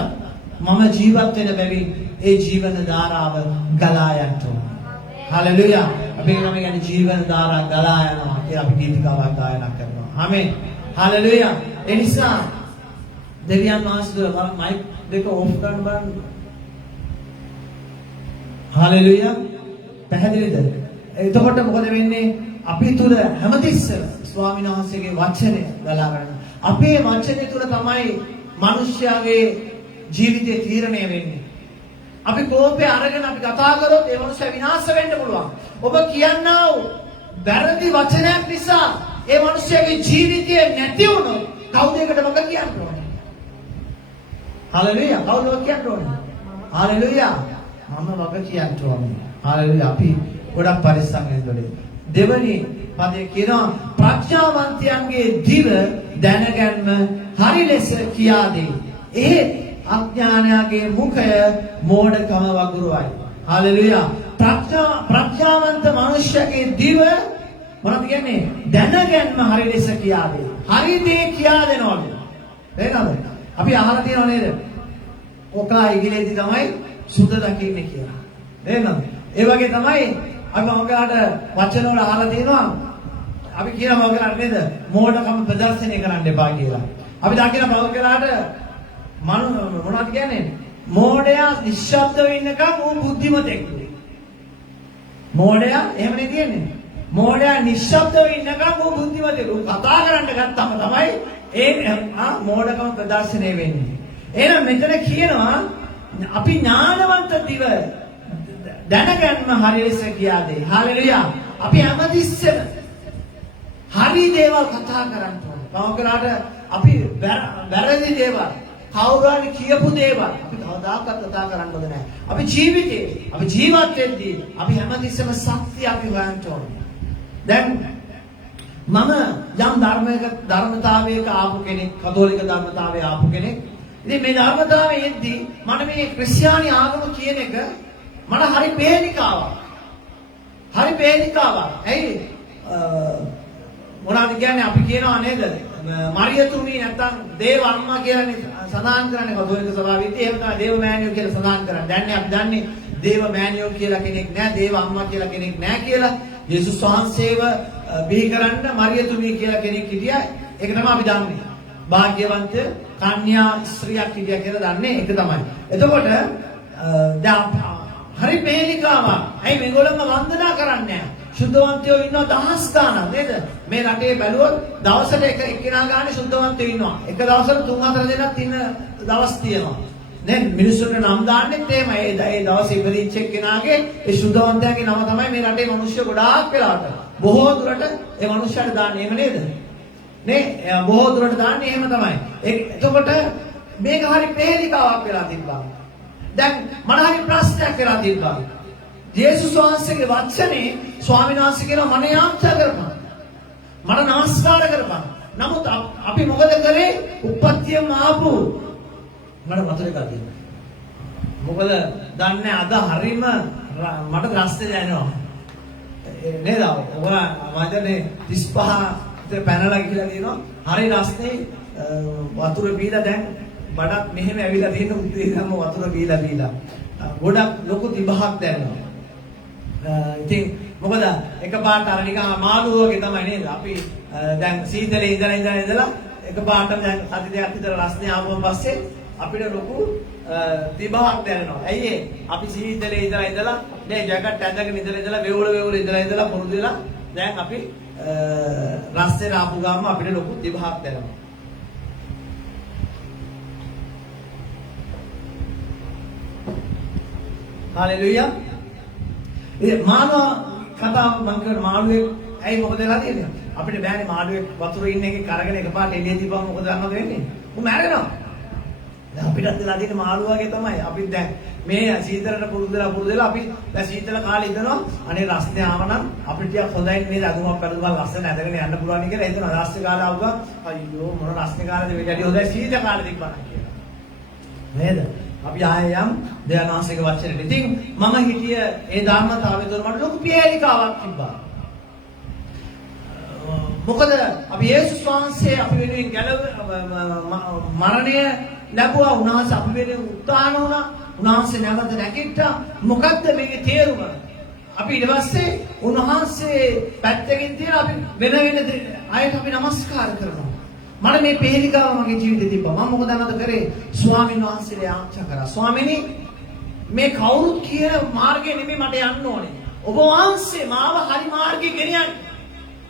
මම ජීවත් වෙන බැවින් ඒ ජීවන ධාරාව ගලා යන්න ඕන. හalleluya. අපි නම් කියන්නේ ජීවන ධාරා ගලා යනවා කියලා අපි ගීතිකාවක් ගායනා කරනවා. ආමෙන්. හalleluya. ඒ නිසා දෙවියන් වහන්සේ මයික් දෙක ඕෆ් කරන්න බලන්න. හalleluya. පැහැදිලිද? එතකොට මොකද වෙන්නේ? අපි තුල හැමතිස්සෙම ස්වාමීන් වහන්සේගේ වචනය ගලා ගන්න. අපේ වචනය තුල තමයි මිනිස්යාගේ ජීවිතේ තීරණය වෙන්නේ. අපි කෝපය අරගෙන අපි කතා කරොත් ඒ මනුස්සයා විනාශ වෙන්න පුළුවන්. ඔබ කියන්නා වූ වැරදි වචනයක් නිසා ඒ මනුස්සයාගේ ජීවිතය නැති වුණොත් කවුද ඒකට වග කියන්න ඕනේ? හalleluya. කවුද වග කියන්න ඕනේ? හalleluya. මම වග කියන්න ඕනේ. හalleluya. අපි ගොඩක් පරිස්සම් වෙන්න ඕනේ. දෙවනි පදේ කියනවා ප්‍රඥාවන්තයන්ගේ දිව දැනගන්න හරි ලෙස කියා දෙයි. එහෙත් අඥානයාගේ මුඛය මෝඩකම වගුරුවයි. හalleluya. ප්‍රඥාවන්ත මනුෂ්‍යගේ දිව මොනවද කියන්නේ? දැනගන්න හරි ලෙස කියා දෙයි. හරි දේ කියා දෙනවලු. තේරෙනවද? අපි අහලා තියෙනව නේද? කොකා ඉගිලේදී තමයි සුද දකින්නේ කියලා. තේරෙනවද? ඒ වගේ තමයි අපි මොකලාට වචන වල අහලා තියෙනවා. අපි කියනවා මොකලාට නේද? මෝඩකම ප්‍රදර්ශනය කරන්න එපා කියලා. අපි දකින මොකලාට මොනවද කියන්නේ? මෝඩයා නිශ්ශබ්දව ඉන්නකම් ඌ බුද්ධිමතෙක්. මෝඩයා එහෙමනේ කියන්නේ. මෝඩයා නිශ්ශබ්දව ඉන්නකම් ඌ බුද්ධිමතෙක්. ඌ කතා කරන්න ගත්තම තමයි ඒ මෝඩකම ප්‍රදර්ශනය වෙන්නේ. එහෙනම් මෙතන කියනවා අපි ඥානවන්ත දිව දැනගන්න හරි ලෙස කියා දෙයි. හalleluya. අපි හැමතිස්සෙම හරි දේවල් කතා කරන්න ඕනේ. කවුරුලාට අපි වැරදි දේවල් කවුරු හරි කියපු දේවල් අපි කවදාකවත් කතා කරන්න හොඳ නැහැ. අපි ජීවිතේ අපි ජීවත් වෙද්දී අපි හැමතිස්සෙම සත්‍ය අපි හොයන්න ඕනේ. දැන් මම යම් ධර්මතාවයක ආපු කෙනෙක්, කතෝලික ධර්මතාවයේ ආපු කෙනෙක්. ඉතින් මේ ධර්මතාවයේ එද්දී මට මේ ක්‍රිස්තියානි ආගම කියන එක මට හරි පේනිකාවක්. හරි පේනිකාවක්. ඇයි මොනවද කියන්නේ අපි කියනවා නේද? මරියතුමි නැත්තම් දේව අම්මා කියලානේ සඳහන් කරන්නේ කතෝලික සභාවෙදී. එහෙම තමයි දේව මෑණියෝ කියලා සඳහන් කරන්නේ. දැන් අපි දන්නේ දේව මෑණියෝ කියලා කෙනෙක් නැහැ, දේව අම්මා කියලා කෙනෙක් නැහැ කියලා. යේසුස් වහන්සේව බිහි කරන්න මරියතුමි කියලා කෙනෙක් හිටියා. ඒක තමයි අපි දන්නේ. භාග්‍යවන්ත කන්‍යා ස්ත්‍රියක් හිටියා කියලා දන්නේ ඒක තමයි. එතකොට දැන් හරි මේනිකාවක්. ඇයි මේගොල්ලන්ම වන්දනා කරන්නේ නැහැ? සුද්ධවන්තයෝ ඉන්නවා දහස් ගාණක් නේද? මේ රටේ බැලුවොත් දවසට එක්කෙනා ගානේ සුද්ධවන්තයෝ ඉන්නවා. එක දවසට 3-4 දෙනෙක් ඉන්න දවස් තියෙනවා. දැන් මිනිස්සුන්ට නම් දාන්නෙත් එහෙමයි. ඒ දවසේ ඉපදිච්ච එක්කෙනාගේ ඒ සුද්ධවන්තයාගේ නම තමයි මේ රටේ මිනිස්සු ගොඩාක් වෙලාවට බොහෝ දුරට ඒ මිනිස්සුන්ට දාන්නේ එහෙම නේද? නේ බොහෝ දුරට දාන්නේ එහෙම තමයි. එතකොට මේක හරි පේලිකාවක් වෙලා තිබ්බා. දැන් මට හරි ප්‍රශ්නයක් වෙලා තිබ්බා. යේසුස් වහන්සේගේ වචනේ ස්වාමීන් වහන්සේ කියනවා මට යාත්‍රා කරපන්. මට නමස්කාර කරපන්. නමුත් අපි මොකද කරේ? උප්පත්තියම ආපු මට වතුර එකක් දෙන්න. මොකද දන්නේ අද හරීම මට රස්නේ දැනෙනවා. නේද? ඔයා මදනේ 35 පැනලා ගිහලා තියෙනවා. හරි රස්නේ වතුර බීලා දැන් බඩක් මෙහෙම ඇවිල්ලා තියෙන උදේටම වතුර බීලා ගොඩක් ලොකු තිබහක් දැනෙනවා. ඉතින් මොකද එකපාරට අර නිකන් මාළු වගේ තමයි නේද? අපි දැන් සීතලේ ඉඳලා එකපාරට දැන් සති දෙකක් විතර රස්නේ ආවම පස්සේ අපිට ලොකු තිබහක් දැනෙනවා. ඇයි ඒ? අපි සීතලේ ඉඳලා නේ ජැකට් ඇඳගෙන ඉඳලා වේවුල ඉඳලා පුරුදු වෙලා දැන් අපි රස්නේ ආපු ගාම අපිට ලොකු තිබහක් දැනෙනවා. හalleluya. ඒ මානව කතාව මම කියන මාළුවේ ඇයි මොකද වෙලා තියෙන්නේ? අපිට බෑනේ මාළුවේ වතුරේ ඉන්න එකේ කරගෙන එකපාරට එළිය දීපම මොකද කරනවද වෙන්නේ? උන් මැරෙනවා. දැන් අපිටත් වෙලා තියෙන මාළුව වගේ තමයි. අපි දැන් මේ සීතලට පුරුදුලා අපි දැන් සීතල කාලේ ඉඳනවා. අනේ රස්නේ ආවනම් අපිට ටිකක් හොඳයි මේ අදුමක් පෙරදුමක් ලස්සන ඇදගෙන යන්න පුළුවන් කියලා හිතන රස්නේ කාලේ ආවම අයියෝ මොන රස්නේ කාලේද මේ වැඩි හොඳයි සීතල කාලේ තිබ්බා කියලා. නේද? අපි ආයෙ යම් දෙයනාසික වචනෙට. ඉතින් මම හිතිය ඒ ධර්මතාවය තුළ මට ලොකු පියලිකාවක් තිබ්බා. මොකද අපි යේසුස් වහන්සේ අපි වෙනුවෙන් මරණය ලැබුවා. උන්වහන්සේ අපි වෙනුවෙන් උත්ථාන වුණා. උන්වහන්සේ නැවත නැගිට්ටා. මොකද්ද මේකේ තේරුම? අපි ඊට පස්සේ උන්වහන්සේ පැත්තකින් තියලා අපි වෙන අයට අපි নমස්කාර කරනවා. මට මේ පේලිකාව මගේ ජීවිතේ තිබ්බා. මම මොකද අනද කරේ? ස්වාමීන් වහන්සේලා ආරක්ෂා කරා. ස්වාමීනි මේ කවුරුත් කියන මාර්ගේ නෙමෙයි මට යන්න ඕනේ. ඔබ වහන්සේ මාව හරි මාර්ගේ ගෙනියන්න.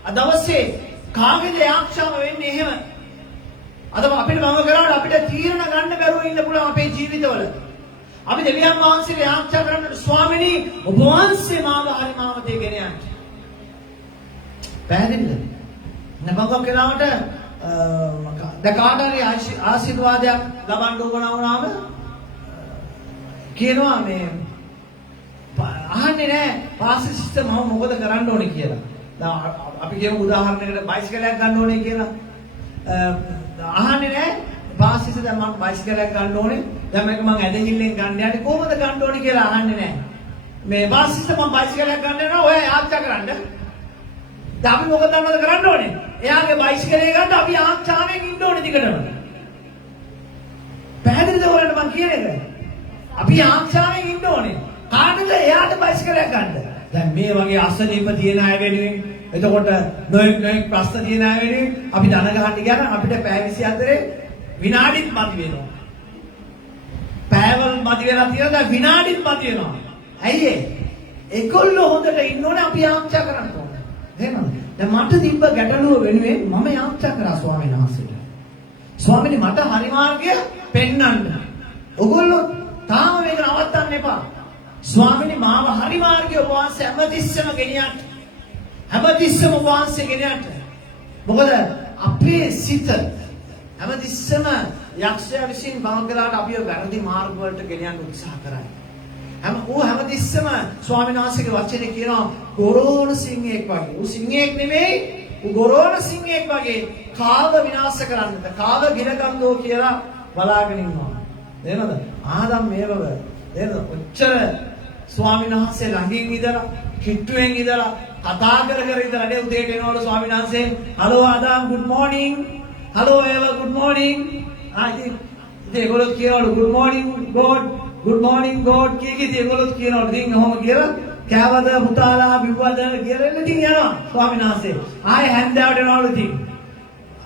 අද දවසේ කාගේද ආරක්ෂාව වෙන්නේ එහෙම? අද අපිට මම කරාට අපිට තීරණ ගන්න බැරුව ඉන්න පුළුවන් අපේ ජීවිතවල. අපි දෙවියන් වහන්සේට යාඥා කරන්න ස්වාමිනී ඔබ වහන්සේ මාව හරි මාවතේ ගෙන යන්න. පැහැදිලිද? නබංගක් කියලාවට දැන් කාට හරි ආශිර්වාදයක් ලබන්න ඕන වුණාම කියනවා මේ අහන්නේ නැහැ පාසල් සිස්ටම් මම මොකද කරන්න ඕනේ කියලා. දැන් අපි කියමු උදාහරණයකට බයිසිකලයක් ගන්න ඕනේ කියලා. අහන්නේ නැහැ පාසල් සිස්ටම් දැන් මම බයිසිකලයක් ගන්න ඕනේ. දැන් මේක මම ඇදහිල්ලෙන් ගන්න යන්නේ කොහොමද ගන්න ඕනේ කියලා අහන්නේ නැහැ. මේ පාසල් සිස්ටම් මම බයිසිකලයක් ගන්න යනවා ඔය යාත්‍රා කරන්න. දැන් අපි මොකද කරන්න ඕනේ? එයාගේ බයිසිකලේ ගන්න අපි ආච්චාවෙන් ඉන්න ඕනේ දිගටම. පැහැදිලිද ඔයාලට මම කියන එක? අපි ආච්චාවෙන් ඉන්න ඕනේ. කාටද එයාට බයිසිකලයක් ගන්න? දැන් මේ වගේ අසනීප තියෙන අය වෙනුවෙන් එතකොට නොයෙක් ප්‍රශ්න තියෙන අය වෙනුවෙන් අපි දන ගහන්න ගියා නම් අපිට පැය 24 විනාඩිත් මදි වෙනවා. පැයවල් මදි වෙලා තියෙනවා දැන් විනාඩිත් මදි වෙනවා. ඇයි ඒ? ඒගොල්ලෝ හොඳට ඉන්න ඕනේ අපි ආච්චා කරන්න ඕනේ. එහෙමද? දැන් මට තිබ්බ ගැටලුව වෙනුවෙන් මම යාත්‍රා කරා ස්වාමීන් වහන්සේට. ස්වාමීනි මට හරි මාර්ගය පෙන්වන්න. ඔයගොල්ලෝ තාම මේක නවත්තන්න එපා. ස්වාමීනි මාව හරි මාර්ගය ඔබ වහන්සේ හැමතිස්සෙම ගෙනියන්න. හැමතිස්සෙම ඔබ වහන්සේ ගෙනියන්න. මොකද අපේ සිත හැමතිස්සෙම යක්ෂයා විසින් බංගලාට අපිව වැරදි මාර්ග වලට ගෙනියන්න උත්සාහ කරයි. හැමතිස්සෙම ස්වාමීන් වහන්සේගේ වචනේ කියනවා ගොරෝණ සිංහෙක් වගේ. ඌ සිංහෙක් නෙමෙයි. ඌ ගොරෝණ සිංහෙක් වගේ කාව විනාශ කරන්නද කාව ගිරගන්නෝ කියලා බලාගෙන ඉන්නවා. නේද? ආදම් මේවව නේද? ඔච්චර ස්වාමීන් වහන්සේ ළඟින් ඉඳලා කිට්ටුවෙන් ඉඳලා කතා කර ඉඳලා නේ උදේට එනවලු ස්වාමීන් වහන්සේ hello Adam good morning hello ඒවා good morning ඉතින් ඒගොල්ලෝ කියනවලු good morning God good morning God කීකී ඒගොල්ලෝ කියනවලු ඉතින් ඔහොම කියලා කෑවද පුතාලා බිව්වද කියලා ඉතින් යනවා ස්වාමීන් වහන්සේ ආයේ හැන්දෑවට එනවලු ඉතින්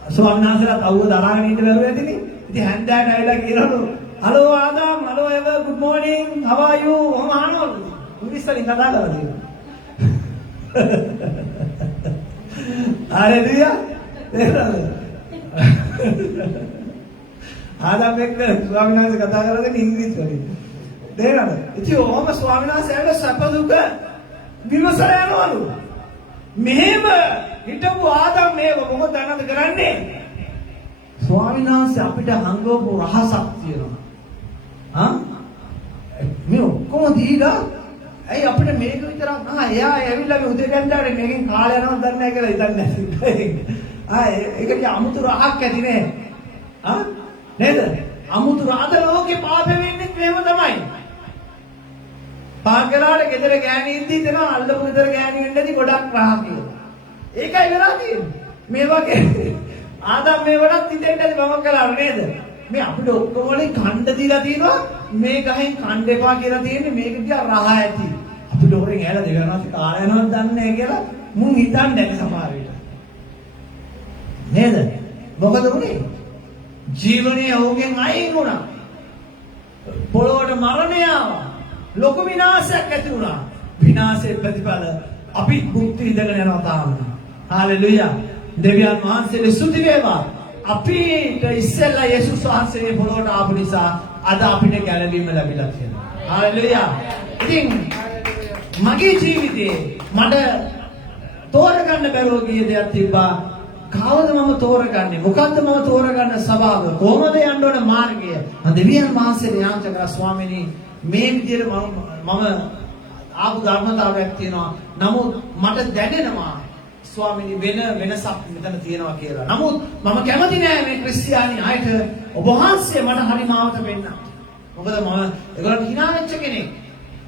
ස්වාමීන් වහන්සේලා තවුව දරාගෙන ඉන්න බැරුව ඇතිනේ ඉතින් හැන්දෑවට ඇවිල්ලා කියනවලු හලෝ ආදම් හලෝ ඒවා good morning how are you ඔහොම අහනවලු ඉංග්‍රීසි වලින් කතා කරලා තියෙනවා හalleluya ආදම් එක්ක ස්වාමීන් වහන්සේ කතා කරගෙන ඉංග්‍රීසි වලින් තේරෙනවද? ඉතින් ඔහොම ස්වාමීන් වහන්සේ ඇවිල්ලා සැප දුක විමසලා යනවලු. මෙහෙම හිටපු ආදම් මේක මොකද දැනද කරන්නේ? ස්වාමීන් වහන්සේ අපිට හංගවපු රහසක් තියෙනවා. මේ ඔක්කොම දීලා ඇයි අපිට මේක විතරක් එයා ඇවිල්ලා මේ උදේ ගන්නාට මේකෙන් කාලය යනවද දන්නේ නැහැ කියලා හිතන්නේ නැහැ. ඒකට අමුතු රහක් ඇති නේ. නේද? අමුතු රාද ලෝකේ පාපෙ වෙන්නේ මෙහෙම තමයි. පාගලාට ගෙදර ගෑණි ඉද්දි දෙනවා අල්ලපු ගෙදර ගෑණි වෙන්නදී ගොඩක් රහ කියලා. ඒකයි වෙලා තියෙන්නේ. මේ වගේ ආදම් මේ වඩත් හිතෙන්නදී මම කළා නේද? මේ අපිට ඔක්කොම වලින් කණ්ඩ දීලා තියෙනවා මේ ගහෙන් කණ්ඩ එපා කියලා තියෙන්නේ මේක දිහා රහ ඇති. අපිට හොරෙන් ඇහැලා දෙවනවාත් කාල යනවත් දන්නේ නැහැ කියලා මුන් හිතන්නේ නැහැ සමහර විට. නේද? මොකද උනේ? ජීවනයේ ඕකෙන් අයින් වුණා. පොළොවට මරණය ආවා. ලොකු විනාශයක් ඇති වුණා. විනාශයේ ප්‍රතිඵල අපි භුක්ති විඳගෙන යනවා තාම. හalleluya. දෙවියන් වහන්සේට ස්තුති වේවා. අපිට ඉස්සෙල්ලා යේසුස් වහන්සේ පොළොවට ආපු නිසා අද අපිට ගැලවීම ලැබිලා තියෙනවා. හalleluya. ඉතින් මගේ ජීවිතේ මට තෝරගන්න බැරුව ගිය දෙයක් තිබ්බා. කවුද මම තෝරගන්නේ? මොකද්ද මම තෝරගන්න සබාව? කොහොමද යන්න ඕන මාර්ගය? දෙවියන් වහන්සේ යාන්ත්‍ර කරා ස්වාමීනි මේ විදිහට මම ආපු ධර්මතාවයක් තියෙනවා. නමුත් මට දැනෙනවා ස්වාමීනි වෙනසක් මෙතන තියෙනවා කියලා. නමුත් මම කැමති නෑ මේ ක්‍රිස්තියානි අයට ඔබ වහන්සේ මට හරි මාවත වෙන්න. මොකද මම ඒගොල්ලන්ට hina වෙච්ච කෙනෙක්.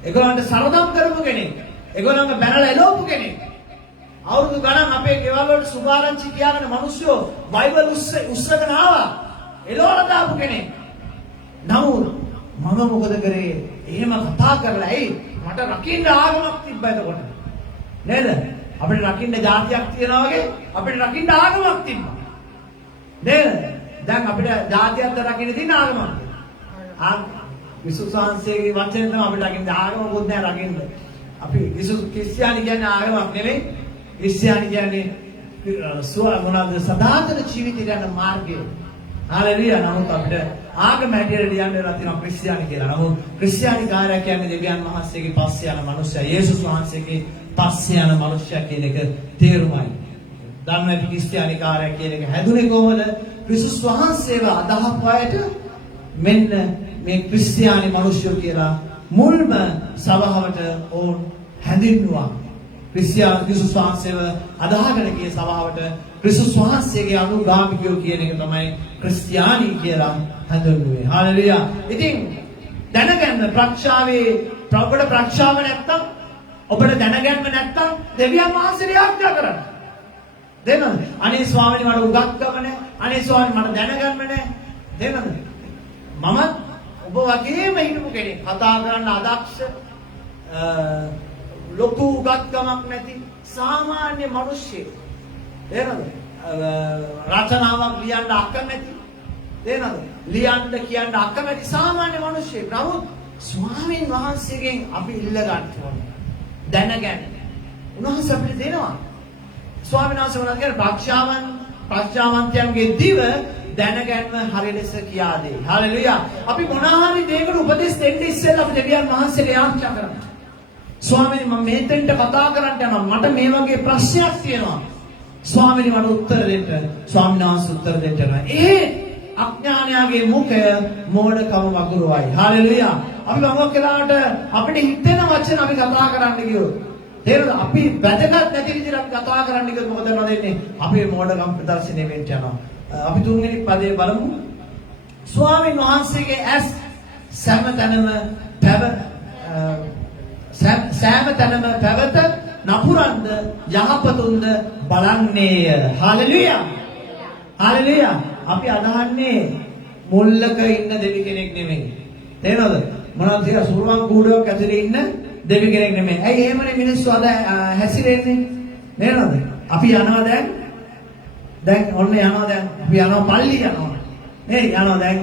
ඒගොල්ලන්ට සරදම් කරපු කෙනෙක්. ඒගොල්ලන්ව බැනලා එලවපු කෙනෙක්. අවුරුදු ගණන් අපේ ගෙවල් වලට සුභාරංචි කියාගෙන මිනිස්සු බයිබල් උස්සගෙන ආවා. එළවලා දාපු කෙනෙක්. නමුත් මම මොකද කරේ? එහෙම කතා කරලා ඇයි මට රකින්න ආගමක් තිබ්බා එතකොට. නේද? අපිට රකින්න જાතියක් තියනවා වගේ අපිට රකින්න ආගමක් තිබ්බා. නේද? දැන් අපිට જાතියක් රකින්න තියෙන ආගමක්. විසුස් වහන්සේගේ වචනේ තමයි අපිට රකින්න ආගමකුත් නෑ රකින්න. අපි විසුස් ක්‍රිස්තියානි කියන්නේ ආගමක් නෙවෙයි. ක්‍රිස්තියානි කියන්නේ මොනවාද සදාතන ජීවිතයට යන මාර්ගය. හාලෙලුයා. නමුත් අපිට ආගම හැටියට ලියන්න වෙලා තියෙනවා ක්‍රිස්තියානි කියලා. නමුත් ක්‍රිස්තියානි කාර්යය කියන්නේ දෙවියන් වහන්සේගේ පස්සේ යන මනුස්සයා. යේසුස් වහන්සේගේ පස්සේ යන මනුස්සයා කියන එක තේරුමයි. දන්නවද ක්‍රිස්තියානි කාර්යය කියන එක හැදුනේ කොහොමද? ක්‍රිස්තුස් වහන්සේව අදහපු අයට මෙන්න මේ ක්‍රිස්තියානි මනුෂ්‍යෝ කියලා මුල්ම සභාවට ඕන් හැඳින්වුවා. ක්‍රිස්තුස් වහන්සේව අදහගෙන ගිය සභාවට ක්‍රිස්තුස් වහන්සේගේ අනුගාමිකයෝ කියන එක තමයි ක්‍රිස්තියානි කියලා හඳුන්වන්නේ. හාලෙලුයා. ඉතින් දැනගන්න ප්‍රඥාවේ ඔබට ප්‍රඥාව නැත්තම් ඔබට දැනගන්න නැත්තම් දෙවියන් වහන්සේට යාඥා කරන්න. දෙන්නද? අනේ ස්වාමීනි මට උගත්කම නැහැ. අනේ ස්වාමීනි මට දැනගන්න නැහැ. දෙන්නද? මම ඔබ වගේම හිටපු කෙනෙක්. කතා කරන්න අදක්ෂ ලොකු උගත්කමක් නැති සාමාන්‍ය මිනිස්සෙක්. දෙන්නද? රචනාවක් ලියන්න අකමැති. දෙන්නද? ලියන්න කියන්න අකමැති සාමාන්‍ය මිනිස්සෙක්. නමුත් ස්වාමීන් වහන්සේගෙන් අපි ඉල්ල ගන්න ඕනේ. දැනගන්න. උන්වහන්සේ අපිට දෙනවා. ස්වාමීන් වහන්සේ මොනවද කියන්නේ? ප්‍රඥාවන්තයන්ගේ දිව දැනගන්න හරිය ලෙස කියා දෙයි. හාලෙලුයා. අපි මොනහරි දෙයකට උපදෙස් දෙන්න ඉස්සෙල්ලා අපි දෙවියන් වහන්සේට යාඥා කරනවා. ස්වාමීනි මම මෙතෙන්ට කතා කරන්න යනවා. මට මේ වගේ ප්‍රශ්නයක් තියෙනවා. ස්වාමීනි මට උත්තර දෙන්න. ස්වාමීන් වහන්සේ උත්තර දෙන්න යනවා. ඒ අඥානයාගේ මුඛය මෝඩකම වගුරුවයි. හාලෙලුයා. අපි මොකක් වෙලාවට අපිට හිතෙන වචන අපි කතා කරන්න ගියොත් තේරෙනවද? අපි වැදගත් නැති විදිහට අපි කතා කරන්න ගියොත් මොකද වෙන්නේ? අපේ මෝඩකම් ප්‍රදර්ශනය වෙන්න යනවා. අපි තුන්වෙනි පදේ බලමු. ස්වාමීන් වහන්සේගේ ඇස් සෑම තැනම පැවත නපුරන්ද යහපතුන්ද බලන්නේය. හාලෙලුයා. හාලෙලුයා. අපි අදහන්නේ මුල්ලක ඉන්න දෙවි කෙනෙක් නෙමෙයි. තේරෙනවද? මොනවද කියලා සුරුවන් කූඩුවක් ඇතුලේ ඉන්න දෙවි කෙනෙක් නෙමෙයි. ඇයි එහෙමනේ මිනිස්සු අද හැසිරෙන්නේ? නේද? අපි යනවා දැන් ඔන්න යනවා දැන් අපි යනවා පල්ලි යනවා. නේ යනවා දැන්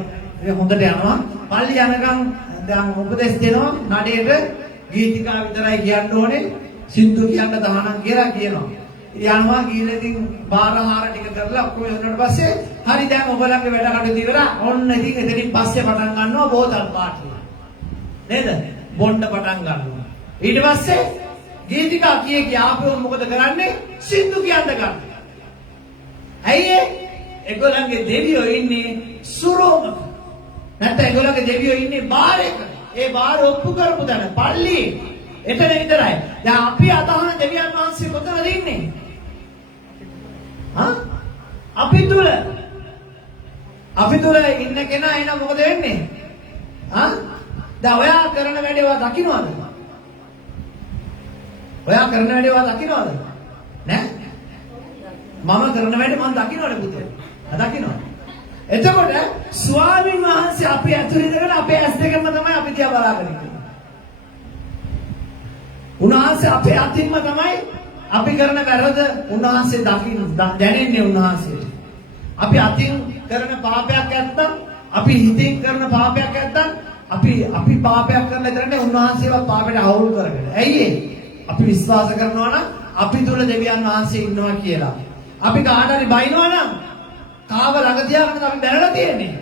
හොඳට යනවා. පල්ලි යනකම් දැන් උපදෙස් දෙනවා නඩේට ගීතිකා විතරයි කියන්න ඕනේ. සින්දු කියන්න තහනම් කියලා කියනවා. යනවා ගිහලා ඉතින් බාරහාර ටික කරලා ඔක්කොම ඉවරනට පස්සේ හරි දැන් ඔයගලගේ වැඩ කටයුතු ඉවරයි. ඔන්න ඉතින් එතනින් පස්සේ පටන් ගන්නවා බෝතල් පාටි. නේද? බොන්න පටන් ගන්නවා. ඊට පස්සේ ගීතිකා කියේ ආපහු මොකද කරන්නේ? සින්දු කියන්න ගන්නවා. ඇයි ඒ? ඒගොල්ලන්ගේ දෙවියෝ ඉන්නේ සුරෝම. නැත්නම් ඒගොල්ලන්ගේ දෙවියෝ ඉන්නේ බාරයක. ඒ බාර ඔප්පු කරපු තැන පල්ලි. එතන විතරයි. දැන් අපි අදහන දෙවියන් වහන්සේ කොතනද ඉන්නේ? අපි තුල ඉන්න කෙනා එන මොකද වෙන්නේ? දැන් ඔයා කරන වැඩේවා දකින්නවද? ඔයා කරන වැඩේවා දකින්නවද? නෑ. මම කරන වැඩේ මම දකින්නවනේ පුතේ. දකින්නවද? එතකොට ස්වාමීන් වහන්සේ අපි ඇතුළේ ඉඳගෙන අපේ ඇස් දෙකම තමයි අපි දිහා බලාගෙන ඉන්නේ. උන්වහන්සේ අපේ අතින්ම තමයි අපි කරන වැරද්ද උන්වහන්සේ දකින්න දැනෙන්නේ උන්වහන්සේට. අපි අතින් කරන පාපයක් නැත්තම් අපි හිතින් කරන පාපයක් නැත්තම් අපි පාපයක් කරලා ඉතරනේ උන්වහන්සේව පාපයට අවුල් කරගෙන. ඇයි ඒ? අපි විශ්වාස කරනවා නම් අපි තුල දෙවියන් වහන්සේ ඉන්නවා කියලා. අපි කාට හරි බයිනවා නම් කාව ළඟ තියාගෙන අපි බැලලා තියෙන්නේ.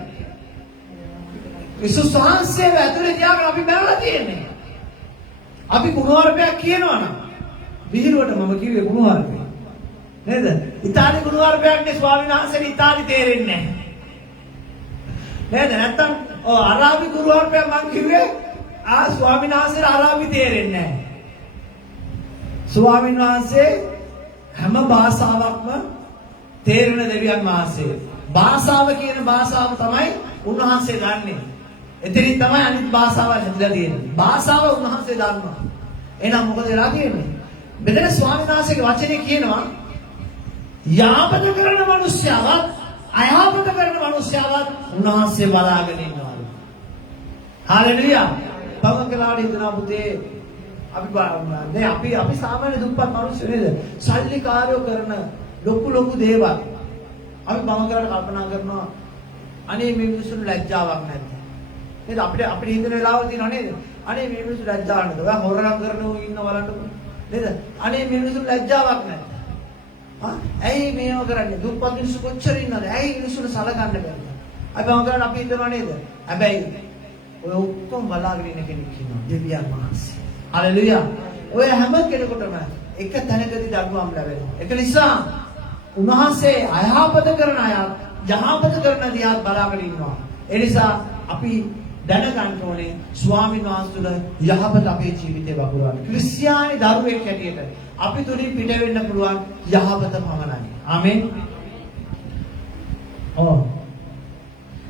යේසුස් වහන්සේව ඇතුලේ තියාගෙන අපි බැලලා තියෙන්නේ. අපි කුණුවarpයක් කියනවා නම් විහිළුවට මම කිව්වේ කුණුවarpය. නේද? ඉතාලි කුණුවarpයක් නේ ස්වාමීන් වහන්සේට ඉතාලි තේරෙන්නේ නැහැ. නේද? නැත්තම් අරාබි කුණුවarpයක් මම කිව්වේ ස්වාමීන් වහන්සේට අරාබි තේරෙන්නේ නැහැ. ස්වාමීන් වහන්සේ හැම භාෂාවක්ම තේරෙන දෙවියන් වහන්සේ. භාෂාව කියන භාෂාව තමයි උන්වහන්සේ දන්නේ. එතනින් තමයි අනිත් භාෂාව හැදලා තියෙන්නේ. භාෂාව උන්වහන්සේ දන්නවා. එහෙනම් මොකද වෙලා තියෙන්නේ? මෙතන ස්වාමීන් වහන්සේගේ වචනේ කියනවා යාපත කරන මිනිස්යාවත් අයාපත කරන මිනිස්යාවත් උන්වහන්සේ බලාගෙන ඉන්නවා. හාලෙලුයා. පවකලාට හිතනවා පුතේ අපි සාමාන්‍ය දුප්පත් මිනිස්සු නේද? සල්ලිකාරයෝ කරන ලොකු දේවල් අපි බවකලාට කල්පනා කරනවා අනේ මේ මිනිස්සුන්ට ලැජ්ජාවක් නැද්ද? නේද? අපිට හිතන වෙලාවල් තියෙනවා නේද? අනේ මේ මිනිස්සු ලැජ්ජාවක් නැද්ද? ඔයා හොරකම් කරනෝ ඉන්න බලන්නකො. නේද? අනේ මේ මිනිස්සු ලැජ්ජාවක් නැද්ද? ඇයි මේව කරන්නේ? දුප්පත් මිනිස්සු කොච්චර ඉන්නවද? ඇයි මිනිස්සුන්ට සලකන්න බැරිද? අපි මම කරලා අපි හිතනවා නේද? හැබැයි ඔය ඔක්කොම බලාගෙන ඉන්න කෙනෙක් ඉන්නවා දෙවියන් වහන්සේ. හalleluya. ඔය හැම කෙනෙකුටම එක තැනකදී දඬුවම් ලැබෙනවා. ඒක නිසා උන්වහන්සේ අයහපත කරන අය යහපත කරන දිහා බලාගෙන ඉන්නවා. ඒ නිසා අපි දැනගන්න ඕනේ ස්වාමීන් වහන්සේ තුළ යහපත අපේ ජීවිතේ වගුරුවන්න. ක්‍රිස්තියානි දරුවෙක් හැටියට අපි තුලින් පිට වෙන්න පුළුවන් යහපත පමණයි. ආමෙන්.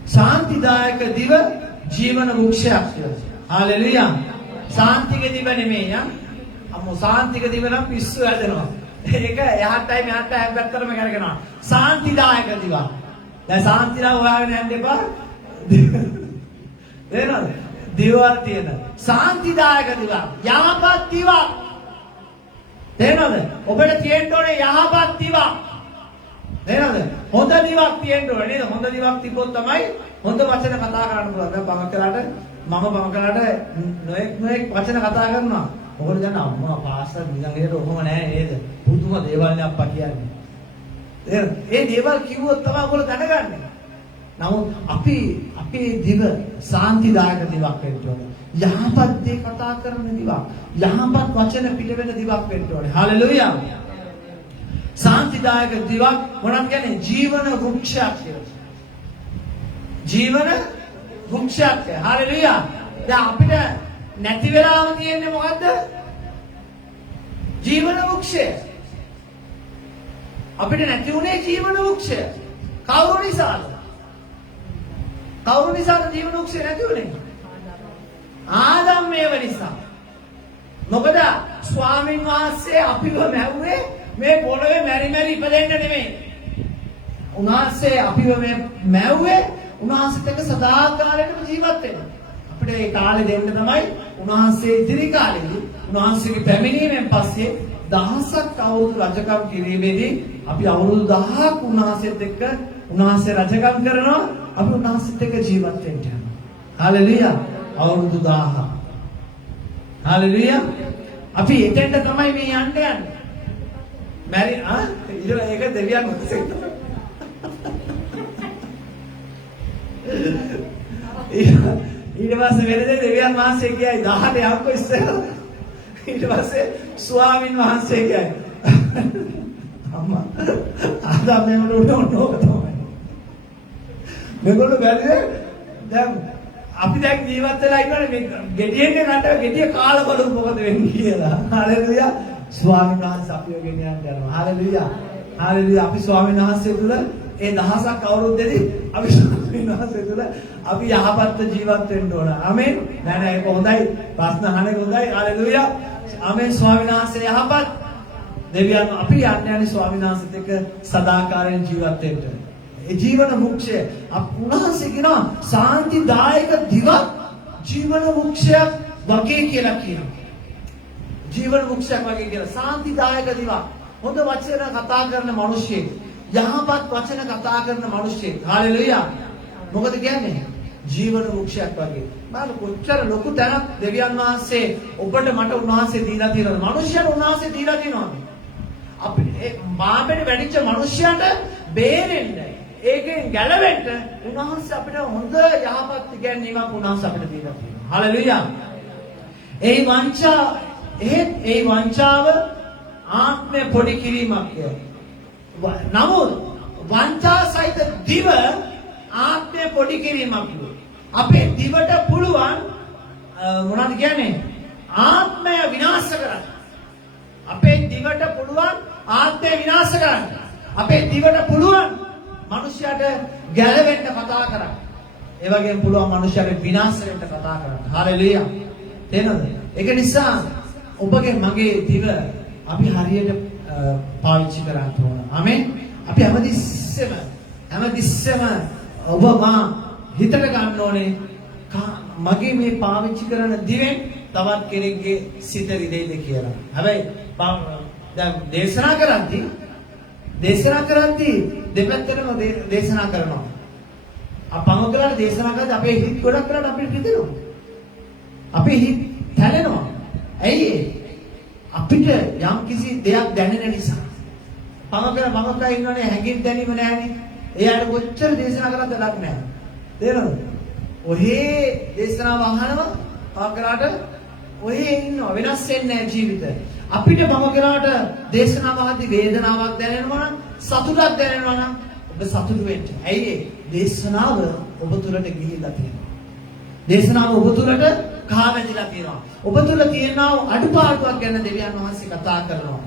शांतिदायक दिव जीवन वृक्षයක් हालेलुया शांतिක දිව නෙමෙයි අම්මෝ शांतिක දිව නම් පිස්සු හැදෙනවා ඒක එහාටයි මෙහාටයි හැම පැත්තටම කරගෙනවා शांतिदायक දිව දැන් शांතිලා හොයාගෙන යන්න එපා තේරෙනවද දිවක් තියෙන शांतिदायक දිව යහපත් දිව තේරෙනවද ඔබට තියෙන්න ඕනේ යහපත් දිව නේද? හොඳ දිවක් තියෙන්න ඕනේ නේද? හොඳ දිවක් තිබ්බොත් තමයි හොඳ වචන කතා කරන්න පුළුවන්. දැන් බම කලාට නොඑක් වචන කතා කරනවා. ඔයගොල්ලෝ දන්න අම්මා පාස්ටර් නිකන් ඔහොම නෑ නේද? පුදුම දේවල් නේ අප්පා කියන්නේ. ඒ දේවල් කිව්වොත් තමයි ඔයගොල්ලෝ දැනගන්නේ. නමුත් අපේ දිව සාන්තිදායක දිවක් වෙන්න ඕනේ. යහපත් දේ කතා කරන දිවක්. යහපත් වචන පිළිවෙල දිවක් වෙන්න ඕනේ. හalleluya. शांतिदायक दिवक මොනවද කියන්නේ ජීවන වෘක්ෂයක් කියලා. ජීවන වෘක්ෂයක්. හalleluya. දැන් අපිට නැති වෙලාම තියෙන්නේ මොකද්ද? ජීවන වෘක්ෂය. අපිට නැති උනේ ජීවන වෘක්ෂය. කවුරු නිසාද? කවුරු නිසාද ජීවන වෘක්ෂය නැති උනේ? ආදම් මේව නිසා. මොකද ස්වාමීන් වහන්සේ අපිව මැව්වේ මේ පොළවේ මැරි ඉපදෙන්න නෙමෙයි. උන්වහන්සේ අපිව මේ මැව්වේ උන්වහන්සේත් එක්ක සදාකාලෙටම ජීවත් වෙන්න. අපිට ඒ කාලේ දෙන්න තමයි උන්වහන්සේ ඉදිරි කාලෙදී උන්වහන්සේගේ පැමිණීමෙන් පස්සේ දහසක් අවුරුදු රජකම් කිරීමේදී අපි අවුරුදු 1000ක් උන්වහන්සේත් එක්ක උන්වහන්සේ රජකම් කරනවා. අපි උන්වහන්සේත් එක්ක ජීවත් වෙන්න යනවා. හalleluya. අවුරුදු 1000. හalleluya. අපි එතෙන්ට තමයි මේ යන්නේ. මැරි ඒක දෙවියන් වහන්සේ ඊට පස්සේ වෙලදී දෙවියන් වහන්සේ කියයි 18 යම්කෝ ඉස්සෙල්ලා ඊට පස්සේ ස්වාමින් වහන්සේ කියයි අම්මා ආදා මේගොල්ලෝ නෝක තමයි මේගොල්ලෝ බැලුවේ දැන් අපි දැන් ජීවත් වෙලා ඉන්නනේ මේ ගෙඩියෙන් නට ගෙඩිය කාලා බලමු මොකද වෙන්නේ කියලා හalleluya ස්වාමීන් වහන්සේ අපිව ගෙන යනවා. හalleluya. හalleluya. අපි ස්වාමීන් වහන්සේ තුල ඒ දහසක් අවුරුද්දේදී අපි ස්වාමීන් වහන්සේ තුල අපි යහපත් ජීවත් වෙන්න ඕන. ආමෙන්. නෑ ඒක හොඳයි. ප්‍රශ්න අහන්නේ හොඳයි. හalleluya. ආමෙන් ස්වාමීන් වහන්සේ යහපත් දෙවියන් අපි යන්නේ ස්වාමීන් වහන්සේත් එක්ක සදාකාලයෙන් ජීවත් වෙන්න. ඒ ජීවන වෘක්ෂය උන්වහන්සේ කියනවා සාන්තිදායක දිවක් ජීවන වෘක්ෂයක් වගේ කියලා කියනවා. ජීවන වෘක්ෂයක් වගේ කියලා සාන්තිදායක දිවක් හොඳ වචන කතා කරන මිනිස්සෙක් යහපත් වචන කතා කරන මිනිස්සෙක් හalleluya මොකද කියන්නේ ජීවන වෘක්ෂයක් වගේ බලන්න කොච්චර ලොකු තැනක් දෙවියන් වහන්සේ ඔබට මට උන්වහන්සේ දීලා තියෙනවා මිනිස්යන්ට උන්වහන්සේ දීලා තියෙනවා අපිට ඒ මාබෙට වැඩිච්ච මිනිස්යන්ට බේරෙන්න ඒකෙන් ගැලවෙන්න උන්වහන්සේ අපිට හොඳ යහපත් ඉගැන්වීමක් උන්වහන්සේ අපිට දීලා තියෙනවා හalleluya ඒ වංචාව ආත්මය පොඩි කිරීමක් නමුත් වංචා සහිත දිව ආත්මය පොඩි කිරීමක් අපේ දිවට පුළුවන් මොනවද කියන්නේ ආත්මය විනාශ කරන්න අපේ දිවට පුළුවන් ආත්මය විනාශ කරන්න අපේ දිවට පුළුවන් මිනිසයාට ගැලවෙන්න කතා කරන්න ඒ වගේම පුළුවන් මිනිසයාට විනාශ වෙන්න කතා කරන්න හalleluya තේනද ඒක නිසා ඔබගේ මගේ දිව අපි හරියට පාවිච්චි කරන්න ඕන. ආමෙන්. අපි හැමතිස්සෙම ඔබ මා හිතට ගන්න ඕනේ මගේ මේ පාවිච්චි කරන දිවෙන් තවත් කෙනෙක්ගේ සිත රිදෙයිද කියලා. හැබැයි දැන් දේශනා කරද්දී දෙපැත්තටම දේශනා කරනවා. අපංග කරලා දේශනා කරද්දී අපේ හිත ගොඩක් කරලා අපිට රිදෙනවා. අපේ හිත තැලෙනවා. ඇයි අපිට යම් කිසි දෙයක් දැනෙන නිසා පමක ඉන්නවනේ හැඟීම් දැනීම නැහැනේ එයාට කොච්චර දේශනා කරත් වැඩක් නැහැ තේරෙනවද? ඔහේ දේශනාව අහනවා පාකරාට ඔහේ ඉන්නවා වෙනස් වෙන්නේ නැහැ ජීවිතය. අපිට බමකරාට දේශනාව අහද්දී වේදනාවක් දැනෙනවා නම් සතුටක් දැනෙනවා නම් ඔබ සතුටු වෙන්න. ඇයි ඒ? දේශනාව ඔබ තුලට ගිහිල්ලා තියෙනවා. දේශනාව ඔබ තුලට කාවැදිලා තියෙනවා. ඔබ තුල තියෙනා අඩුපාඩුවක් ගැන දෙවියන් වහන්සේ කතා කරනවා.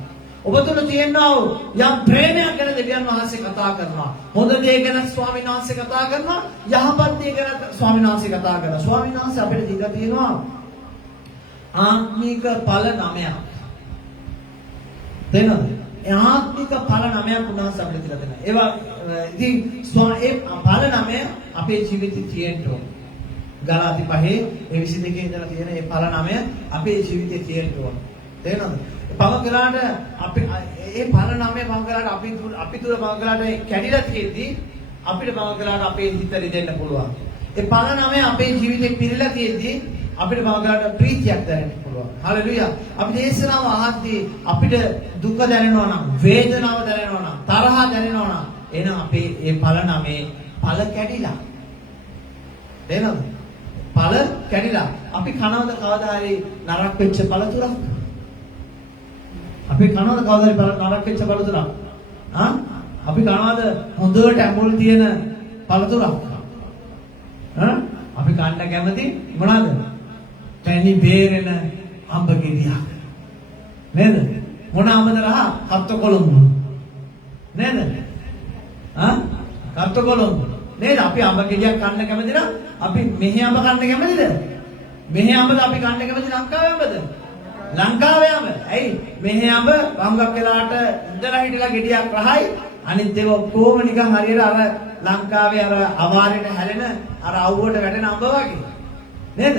ඔබ තුල තියෙනා යම් ප්‍රේමයක් ගැන දෙවියන් වහන්සේ කතා කරනවා. හොඳ දේ ගැන ස්වාමීන් වහන්සේ කතා කරනවා. යහපත් දේ ගැන ස්වාමීන් වහන්සේ කතා කරනවා. ස්වාමීන් වහන්සේ අපිට දීලා තියෙනවා ආත්මික ඵල 9ක්. තේනවද? ඒ ආත්මික ඵල 9ක් උන්වහන්සේ අපිට දීලා දෙනවා. ඒවා ඉතින් ඒ ඵල 9 අපේ ජීවිතේ තියෙන්න ඕන. ගලාති 5:22 ඉඳලා තියෙන මේ ඵල 9 අපේ ජීවිතේ තියෙන්න ඕන. තේරෙනවද? පවකලාට අපි මේ ඵල 9 පවකලාට අපි තුල පවකලාට කැඩිලා තියෙද්දි අපිට පවකලාට අපේ හිත රිදෙන්න පුළුවන්. ඒ ඵල 9 අපේ ජීවිතේ පිරීලා තියෙද්දි අපිට පවකලාට ප්‍රීතියක් දැනෙන්න පුළුවන්. හලෙලුයා. අපි දේශනාව අහද්දී අපිට දුක දැනෙනවා නම්, වේදනාව දැනෙනවා නම්, තරහ දැනෙනවා නම් එහෙනම් අපේ මේ ඵල 9 ඵල කැඩිලා. තේරෙනවද? ඵල කැඩිලා. අපි කනවද කවදා හරි නරක වෙච්ච පළතුරක්? අපි කනවද කවදා හරි නරක වෙච්ච පළතුරක්? අපි කනවද හොඳට ඇඹුල් තියෙන පළතුරක්? අපි කන්න කැමති මොනවාද? පැණි බේරෙන අඹ ගෙඩියක්. නේද? මොන අඹද රහ? කත්ත කොළඹ. නේද? කත්ත කොළඹ. නේද? අපි අඹ ගෙඩියක් කන්න කැමති නම් අපි මෙහි අඹ කන්න කැමතිද? මෙහි අඹද අපි කන්න කැමති ලංකාවේ අඹද? ලංකාවේ අඹ. ඇයි? මෙහි අඹ වංගක් වෙලාට ඉඳලා හිටලා ගෙඩියක් රහයි. අනිත් ඒවා කොහොම නිකන් හරියට අර ලංකාවේ අර අවාරේට හැලෙන අර අවුවට වැටෙන අඹ වගේ. නේද?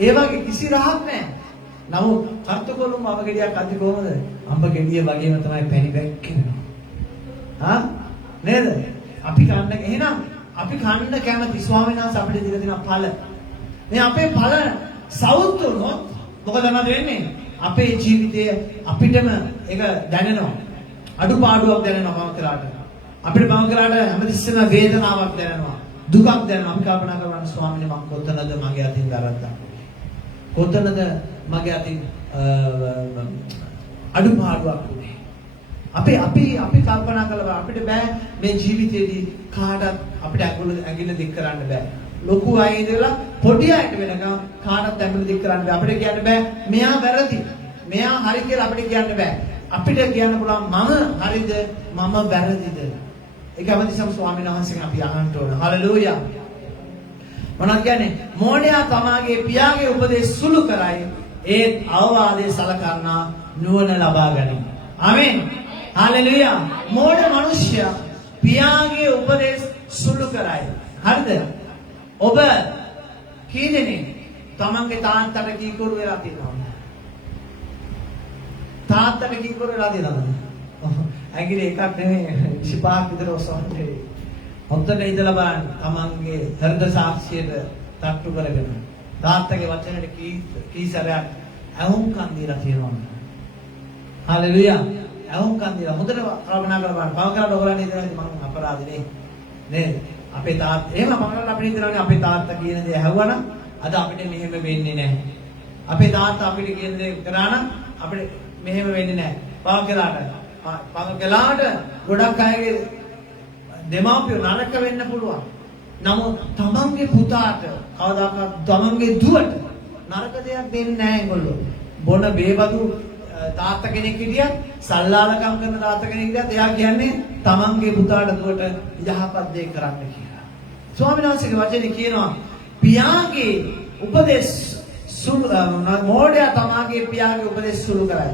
ඒ වගේ කිසි රහක් නැහැ. නමුත් කර්තකොළුම් අඹ ගෙඩියක් අද්දි කොහමද? අඹ ගෙඩිය වගේම තමයි පැණි බැක්කෙනවා. නේද? අපි කන්න එහෙනම් අපි කන්න කැමති ස්වාමීන් වහන්සේ අපිට දීලා දෙන ඵල. මේ අපේ ඵල සවුත් වුණොත් මොකද වෙන්නේ? අපේ ජීවිතය අපිටම ඒක දැනෙනවා. අඩුපාඩුවක් දැනෙනවා මම කරාට. අපිට මම කරාට හැමතිස්සෙම වේදනාවක් දැනෙනවා. දුකක් දැනෙනවා. අපි කල්පනා කරනවා ස්වාමීනි මම කොතනද මගේ අතින් දරද්දා? කොතනද මගේ අතින් අඩුපාඩුවක් උනේ? අපි කල්පනා කළා අපිට බෑ මේ ජීවිතේදී කාටවත් අපිට ඇඟිල්ල දික් කරන්න බෑ. ලොකු අය ඉඳලා පොඩි අයට වෙනකම් කාටවත් ඇඟිල්ල දික් කරන්න බෑ. අපිට කියන්න බෑ මෙයා වැරදි. මෙයා හරි කියලා අපිට කියන්න බෑ. අපිට කියන්න පුළුවන් මම හරිද මම වැරදිද? ඒක අවදිසම් ස්වාමීන් වහන්සේගෙන් අපි අහන්න ඕන. හලෙලූයා. මොනවද කියන්නේ? මෝඩයා තමාගේ පියාගේ උපදේශ සුළු කරයි. ඒත් අවවාදයේ සලකන්නා නුවණ ලබා ගනී. ආමෙන්. හලෙලූයා. මෝඩ මිනිසයා පියාගේ උපදේශ සුළු කරයි. හරිද? ඔබ කී දෙනෙක් තමන්ගේ තාත්තට කීකරු වෙලා තියෙනවද? තාත්තට කීකරු වෙලා තියෙනවද? ඇඟිලි එකක් නෙමෙයි 25ක් විතර ඔසවන්නේ. හොඳට ඉඳලා බලන්න තමන්ගේ හෘද සාක්ෂියට තට්ටු කරගෙන තාත්තගේ වචනට කී සැරයක් ඇහුම්කන් දීලා තියෙනවද? හලෙලූයා. ඇහුම්කන් දීලා හොඳට කල්පනා කරලා බලන්න. පව කරලා ඔයගොල්ලන් ඉඳලා මම අපරාධනේ නේද? අපේ තාත්තා එහෙම මම අපිට හිතනවානේ අපේ තාත්තා කියන දේ ඇහුවනම් අද අපිට මෙහෙම වෙන්නේ නැහැ. අපේ තාත්තා අපිට කියන දේ කරා නම් අපිට මෙහෙම වෙන්නේ නැහැ. පව කළාට ගොඩක් අයගේ දෙමාපියෝ නරක වෙන්න පුළුවන්. නමුත් තමන්ගේ පුතාට කවදාකවත් තමන්ගේ දුවට නරක දෙයක් දෙන්නේ නැහැ ඒගොල්ලෝ. බොන බේබදු තාත්තා කෙනෙක් හිටියත් සල්ලාලකම් කරන තාත්තා කෙනෙක් හිටියත් එයා කියන්නේ තමන්ගේ පුතාට දුවට යහපත් දේ කරන්න කියලා. ස්වාමීන් වහන්සේගේ වචනේ කියනවා පියාගේ උපදේශ සුළු මෝඩයා තමාගේ පියාගේ උපදේශ සුළු කරයි.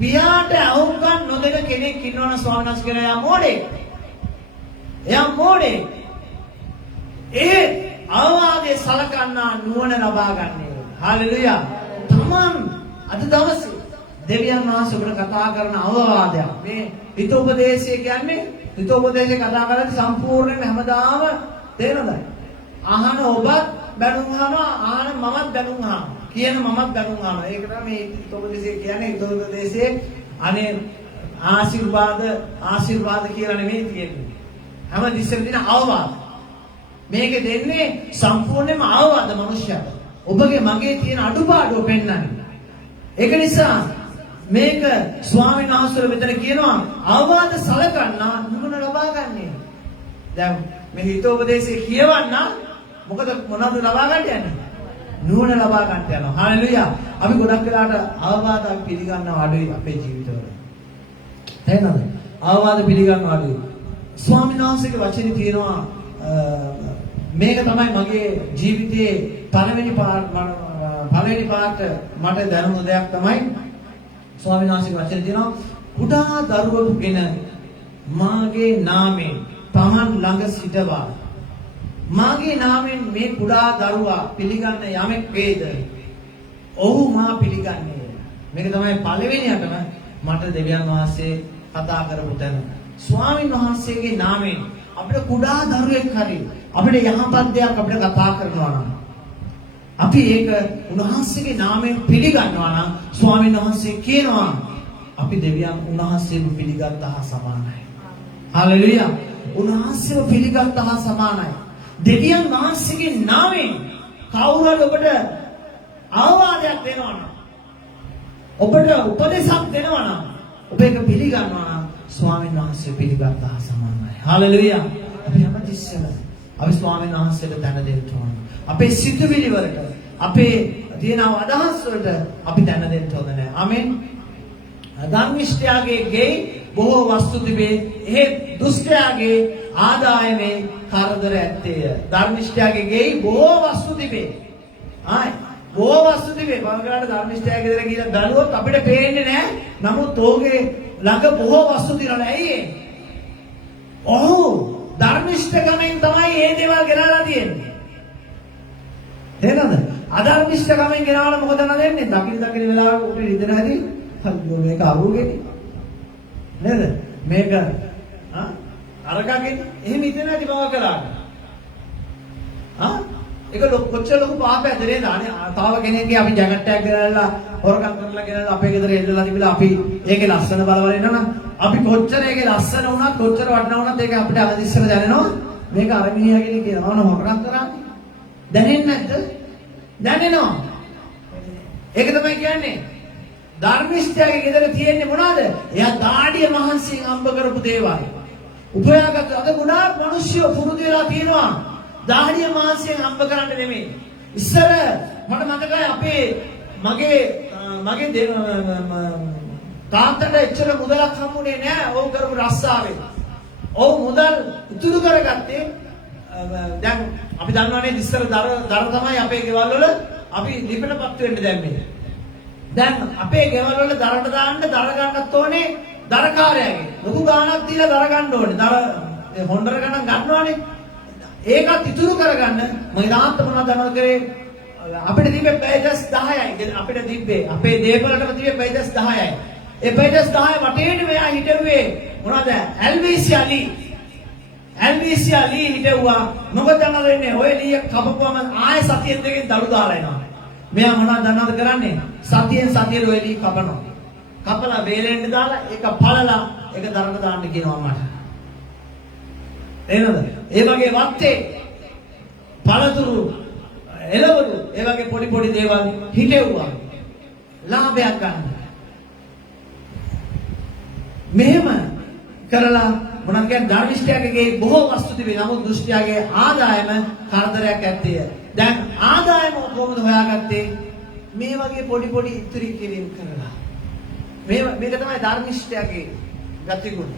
පියාට අවුකම් නොදෙන කෙනෙක් ඉන්නවනම් ස්වාමීන් වහන්සේ කියනවා එයා මෝඩෙක්. එයා මෝඩෙක්. ඒ අවවාදයේ සලකන්නා නුවණ ලබා ගන්නේ. හalleluya. තමන් අද දවසේ දෙවියන් වහන්සේ ඔබට කතා කරන අවවාදයක්. මේ හිතෝපදේශය කියන්නේ හිතෝපදේශය කතා කරද්දී සම්පූර්ණයෙන්ම හැමදාම තේරෙනවද? අහන ඔබත් බැනුම් අහනවා, අහන මමත් බැනුම් අහනවා. කියන මමත් බැනුම් අහනවා. ඒක තමයි මේ හිතෝපදේශය කියන්නේ. හිතෝපදේශයේ අනේ ආශිර්වාද කියලා නෙමෙයි තියෙන්නේ. හැම දිස්සෙම තියෙන අවවාද. මේක දෙන්නේ සම්පූර්ණයෙන්ම අවවාද මනුෂ්‍යයාට. ඔබගේ මගේ තියෙන අඩුපාඩුව පෙන්වන්නේ. ඒක නිසා මේක ස්වාමීන් වහන්සේ මෙතන කියනවා අවවාද සලකන්න නුවණ ලබා ගන්නේ. දැන් මේ හිතෝපදේශයේ කියවන්න මොකද මොනවද ලබා ගන්න යන්නේ? නුවණ ලබා ගන්න යනවා. හාලෙලුයා. අපි ගොඩක් වෙලාට අවවාද පිළිගන්නව අඩුයි අපේ ජීවිතවල. තේරෙනවද? අවවාද පිළිගන්නව අඩුයි. ස්වාමීන් වහන්සේගේ වචනේ තියෙනවා මේක තමයි මගේ ජීවිතයේ පළවෙනි පාට මට දැනුණු දෙයක් තමයි ස්වාමීන් වහන්සේගේ වචනේ තියෙනවා කුඩා දරුවෙකුගෙන මාගේ නාමයෙන් තමන් ළඟ සිටවා මාගේ නාමයෙන් මේ කුඩා දරුවා පිළිගන්න යමෙක් වේද ඔහු මා පිළිගන්නේ. මේක තමයි පළවෙනියටම මට දෙවියන් වහන්සේ කතා කරපු තැන. ස්වාමීන් වහන්සේගේ නාමයෙන් අපිට කුඩා දරුවෙක් හරි අපිට යහපත් දෙයක් අපිට කතා කරනවා නම් අපි ඒක උන්වහන්සේගේ නාමයෙන් පිළිගන්නවා නම් ස්වාමීන් වහන්සේ කියනවා අපි දෙවියන් උන්වහන්සේව පිළිගත්තා හා සමානයි. හalleluya. උන්වහන්සේව පිළිගත්තා හා සමානයි. දෙවියන් වහන්සේගේ නාමයෙන් කවුරු හරි ඔබට අවවාදයක් දෙනවා නම් ඔබට උපදේශයක් දෙනවා නම් ඔබ ඒක පිළිගන්නවා නම් ස්වාමීන් වහන්සේ පිළිගත්තා හා සමානයි. හalleluya. අපි හැමතිස්සෙම අපි ස්වාමීන් වහන්සේට දැන දෙන්න ඕන. අපේ සිතුවිලි වලට අපේ තියෙන අදහස් වලට අපි දැන දෙන්න ඕන නෑ. ආමෙන්. ධර්මිෂ්ඨයාගේ ගේ බොහෝ වස්තු තිබේ. එහෙත් දුෂ්ටයාගේ ආදායමේ කරදර ඇත්තේය. ධර්මිෂ්ඨයාගේ ගේ බොහෝ වස්තු තිබේ. ආයි බොහෝ වස්තු තිබේ. බලගන්න ධර්මිෂ්ඨයාගේ ගෙදර ගිහින් බැලුවොත් අපිට පේන්නේ නෑ. නමුත් ඔහුගේ ළඟ බොහෝ වස්තු තියෙනවා. ඇයි ඒ? ඔහු ධර්මිෂ්ඨකමෙන් තමයි මේ දේවල් ගෙනලා තියෙන්නේ. තේරෙනවද? අධර්මිෂ්ඨකමෙන් ගෙනවලා මොකද නදෙන්නේ? දකින වෙලාවට උට රිදෙන හැටි මේක අරුගෙනි. නේද? මේක අරගගෙන එහෙම ඉඳන හැටි බව කළාට. ඒක කොච්චර ලොකු පාපයක්ද නේද? අනේ තව කෙනෙක්ගේ අපි ජැකට් එකක් ගෙනල්ලා හොරකම් කරලා ගෙනල්ලා අපේ ගෙදර එල්ලලා තිබිලා අපි ඒකේ ලස්සන බලවල ඉන්නවනම් අපි කොච්චර ඒකේ ලස්සන වුණත් කොච්චර වටිනා වුණත් ඒක අපිට අදිස්සර දැනෙනවා. මේක අරමිනියගෙන කියනවා නෝ හොරකම් කරන්නේ. දැනෙන්නේ නැද්ද? දැනෙනවා. ඒක තමයි කියන්නේ. ධර්මිෂ්ඨයාගේ ගෙදර තියෙන්නේ මොනවද? එයා දාඩිය මහන්සියෙන් අම්බ කරපු දේවල්. උපයාගත්ත අද ගොඩාක් මිනිස්සු පුරුදු වෙලා තියෙනවා. දාඩිය මහන්සියෙන් අම්බ කරන්න නෙමෙයි. ඉස්සර මට මතකයි මගේ තාත්තට එච්චර මුදලක් හම්බුනේ නෑ ඕක කරපු රස්සාවේ. ඔව් මුදල් ඉතුරු කරගත්තේ දැන් අපි දන්නවනේ ඉස්සර දර තමයි අපේ ගෙවල් වල අපි ලිපටපත් වෙන්න දැම්මේ. දැන් අපේ ගෙවල් වල දරට දාන්න දර ගන්නත් ඕනේ දරකාරයාගේ. ලොකු ගාණක් දීලා දර ගන්න ඕනේ. දර හොන්ඩර ගණන් ගන්නවනේ. ඒකත් ඉතුරු කරගන්න මගේ තාත්තා මොනවද කරේ? අපිට තිබ්බේ පෙයිදස් 10යි. අපිට තිබ්බේ අපේ දේපලටම තිබ්බේ පෙයිදස් 10යි. ඒ පෙයිදස් 10 වටේට මෙයා හිටුවේ මොනවද? එල්විසි අලි හිටුවා. මොකද දන්නවද ඔය ලී කපපුවම ආයෙ සතියෙන් දෙකෙන් දළු දාලා එනවා. මෙයා මොනවද දන්නවද කරන්නේ? සතියෙන් ඔය ලී කපනවා. කපලා වේලෙන්න දාලා ඒක පළලා ඒක දරන්න දාන්න කියනවා මට. එනද? ඒ වගේ වත්තේ පළතුරු එළවලු ඒ වගේ පොඩි දේවල් හිටෙව්වා. ලාභයක් ගන්න. මෙහෙම කරලා මොනවද කියන්නේ ධර්මිෂ්ඨයාගේ බොහෝ වස්තු තිබේ. නමුත් දුෂ්ටයාගේ ආදායම කරදරයක් ඇත්තේ. දැන් ආදායම කොහොමද හොයාගත්තේ? මේ වගේ පොඩි ඉතිරි කිරීම කරලා. මේක තමයි ධර්මිෂ්ඨයාගේ ගතිගුණ.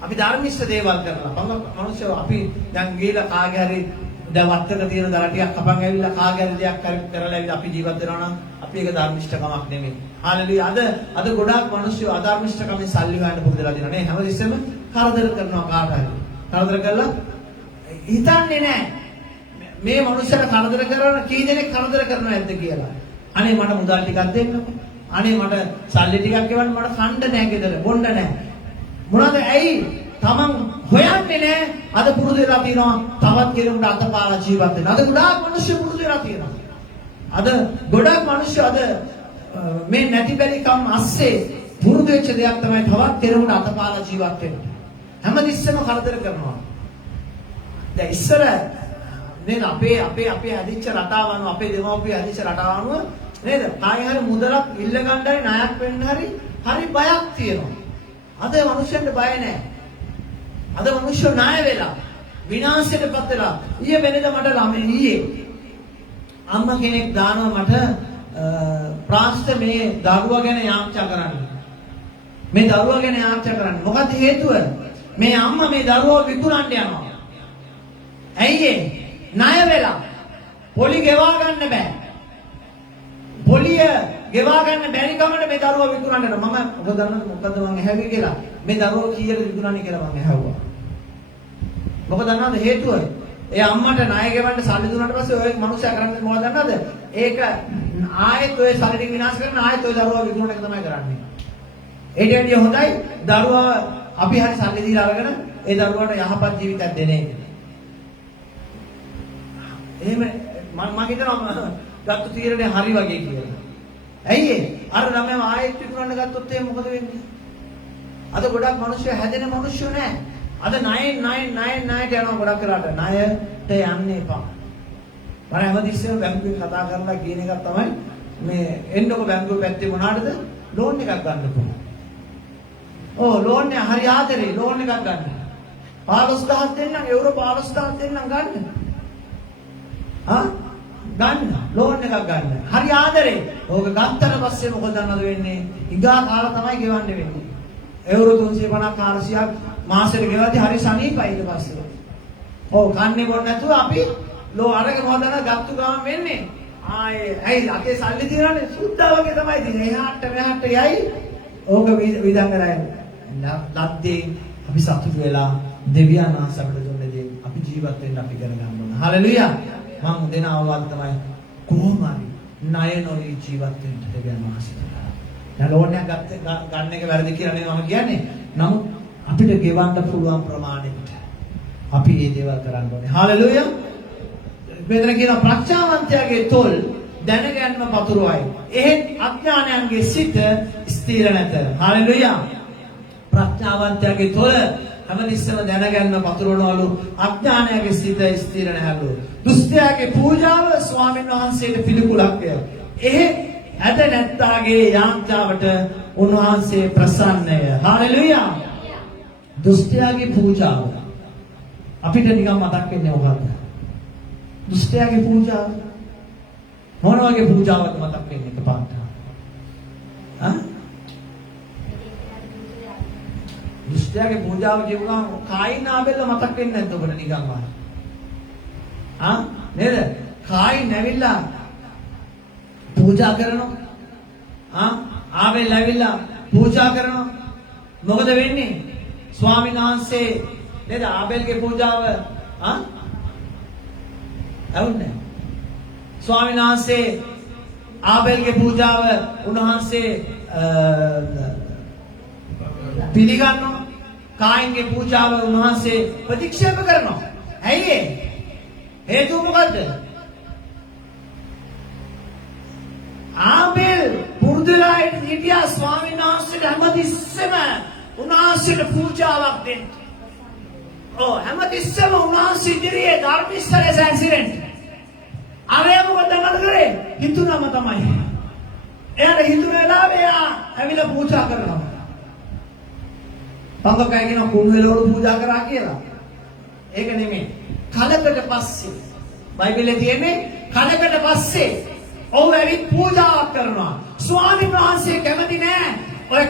අපි ධර්මිෂ්ඨ දේවල් කරලා මනුස්සය අපි දැන් ගිහලා කාගේ හරි දැන් වත්තක තියෙන දර ටිකක් කපන් ඇවිල්ලා කාගේ හරි දෙයක් කරලා ඇවිල්ලා අපි ජීවත් වෙනවා නම් අපි ඒක ධර්මිෂ්ඨකමක් නෙමෙයි. හalleluya. අද ගොඩාක් මිනිස්සු අධර්මිෂ්ඨකමෙන් සල්ලි හොයන්න පුරුදුලා දිනවා නේ. හැමතිස්සෙම කරදර කරනවා කාට හරි. කරදර කරලා හිතන්නේ නැහැ. මේ මනුස්සයර කරදර කරන කී දෙනෙක් කරදර කරනව නැද්ද කියලා. අනේ මට මුදල් ටිකක් දෙන්නකෝ. අනේ මට සල්ලි ටිකක් ගෙවන්න මට කන්න නැහැ ගෙදර බොන්න නැහැ. මොනවාද ඇයි තමන් හොයන්නේ නැහැ. අද පුරුදු වෙලා තියෙනවා තවත් කෙනෙකුට අතපාලා ජීවත් වෙන්න. අද ගොඩාක් මිනිස්සු පුරුදු වෙලා තියෙනවා. අද ගොඩාක් මිනිස්සු අද මේ නැති බැරි කම් අස්සේ පුරුදු වෙච්ච දෙයක් තමයි තවත් කෙනෙකුට අතපාලා ජීවත් වෙන්න. හැමතිස්සෙම කරදර කරනවා. දැන් ඉස්සර නේද? අපේ හැදිච්ච රටාව අනුව අපේ දෙමව්පිය හැදිච්ච රටාව අනුව නේද? කායින් හරි මුදලක් ඉල්ල ගන්න හරි ණයක් වෙන්න හරි බයක් තියෙනවා. අද මිනිස්සුන්ට බය නැහැ. අද මිනිස්සු ණය වෙලා විනාශයටපත් වෙලා. ඊයේ වෙනද මට ළමයි අම්මා කෙනෙක් දානවා මට ප්‍රාස්ත මේ දරුවා ගැන යාච්චා කරන්න. මේ දරුවා ගැන යාච්චා කරන්න. මොකද හේතුව? මේ අම්මා මේ දරුවා විකුණන්න යනවා. ඇයි ඒ? ණය වෙලා. පොලි ගෙවා ගන්න බෑ. පොලිය ගෙවා ගන්න බැරි කමට මේ දරුවා විකුණන්න යනවා. මම ඔබ දන්නවද මොකද්ද මං ඇහැවි කියලා? මේ දරුවා කීයට විකුණන්නේ කියලා මං ඇහුවා. මොකද දන්නවද හේතුව? ඒ අම්මට ණය ගෙවන්න සල්ලි දුන්නාට පස්සේ ඔය මනුස්සයා කරන්නේ මොකද දන්නවද? ඒක ආයෙත් ඔය සල්ලි ටික විනාශ කරන ආයෙත් ඔය දරුවා විකුණන එක තමයි කරන්නේ. ඒට වැඩිය හොඳයි දරුවා අපි හරි සල්ලි දීලා අරගෙන ඒ දරුවාට යහපත් ජීවිතයක් දෙන එක. එහෙම මම හිතනවා ගත්ත තීරණය හරි වගේ කියලා. ඇයි ඒ? අර ළමයා ආයෙත් විකුණන්න ගත්තොත් එහෙනම් මොකද වෙන්නේ? අද ගොඩක් මිනිස්සු හැදෙන මිනිස්සු නෑ. අද ණයට යනවා ගොඩක් කරාට. ණයට යන්න එපා. මම හැමතිස්සෙම බැංකුවෙන් කතා කරලා කියන එකක් තමයි මේ එන්නකො බැංකුව පැත්තේ මොනවාටද? ලෝන් එකක් ගන්න පුළුවන්. ඔව් ලෝන් එක හරි ආදරේ ලෝන් එකක් ගන්න. 15000ක් දෙන්නම් යුරෝ 15000ක් දෙන්නම් ගන්න. ගන්න ලෝන් එකක් ගන්න. හරි ආදරේ. ඕක ගත්තට පස්සේ මොකද දන්නවද වෙන්නේ? ඊගා කාලා තමයි ගෙවන්න වෙන්නේ. යුරෝ 350ක් 400ක් මාසෙට ගෙවද්දි හරි සනීපයි ඊට පස්සේ. ඔව් කන්නේ බොන්න නැතුව අපි ලෝ අරගෙන හොදන ගත්තු ගාම වෙන්නේ. ආයේ ඇයි අතේ සල්ලි තියනනේ සුද්දා වගේ තමයි තියෙන්නේ. එහාට මෙහාට යයි. ඕක විදන් කරන්නේ. ලද්දේ අපි සතුටු වෙලා දෙවියන් වහන්සේ අපිට දුන්න දේ අපි ජීවත් වෙන්න අපි කරගන්න ඕන. හලෙලුයා. මම දෙන අවවාද තමයි කොහොම හරි ණය නොලී ජීවත් වෙන්න දෙවියන් වහන්සේ. දැන් ලෝන් එකක් ගන්න එක වැරදි කියලා නෙමෙයි මම කියන්නේ. නමුත් අපිට ගෙවන්න පුළුවන් ප්‍රමාණයට අපි මේ දේවල් කරන්න ඕනේ. හලෙලුයා. මෙතන කියන ප්‍රඥාවන්තයාගේ තොල් දැනගැන්ම පතුරවයි. එහෙත් අඥානයන්ගේ සිත ස්ථිර නැත. හලෙලුයා. ප්‍රඥාවන්තයාගේ තොල හැමතිස්සම දැනගැන්ම පතුරවනවලු. අඥානයගේ සිත ස්ථිර නැහැලු. දුෂ්ටයාගේ පූජාව ස්වාමීන් වහන්සේට පිළිකුලක් වේ. එහෙත් ඇද නැත්තාගේ යාඥාවට උන්වහන්සේ ප්‍රසන්නය. හලෙලුයා. දුෂ්ටයාගේ පූජාව අපිට නිකන් මතක් වෙන්නේ මොකක්ද? දුෂ්ටයාගේ පූජාව මොන වගේ පූජාවක්ද මතක් වෙන්නේ එකපාරට? දුෂ්ටයාගේ පූජාව කියුවම කායින් ආබෙල්ල මතක් වෙන්නේ නැද්ද ඔබට නිකන් වා? නේද? කායින් ඇවිල්ලා පූජා කරනවා. ආබෙල් ඇවිල්ලා පූජා කරනවා. මොකද වෙන්නේ? ස්වාමීන් වහන්සේ නේද ආබෙල්ගේ පූජාව අවුන්නේ ස්වාමීන් වහන්සේ ආබෙල්ගේ පූජාව උන්වහන්සේ පිළිගන්නවා. කායින්ගේ පූජාව උන්වහන්සේ ප්‍රතික්ෂේප කරනවා. ඇයි ඒ? හේතුව මොකද්ද? ආබෙල් පුරුදුලා හිටියා ස්වාමීන් වහන්සේට හැමතිස්සෙම උන්වහන්සේට පූජාවක් දෙන්න. හැමතිස්සෙම උන්වහන්සේ ඉදිරියේ ධර්මිස්තරේ සැන්සිරෙන්න. අරය මොකද කරේ? හිතුනම තමයි. එයාට හිතුන වෙලාවේ එයා ඇවිල්ලා පූජා කරනවා. පංගකයි කියන කුණු වෙලවලු පූජා කරා කියලා. ඒක නෙමෙයි. කලකට පස්සේ බයිබලයේ තියෙන්නේ කලකට පස්සේ ඔව් ඇවිත් පූජාවක් කරනවා. ස්වාමීන් වහන්සේ කැමති නෑ. ඔය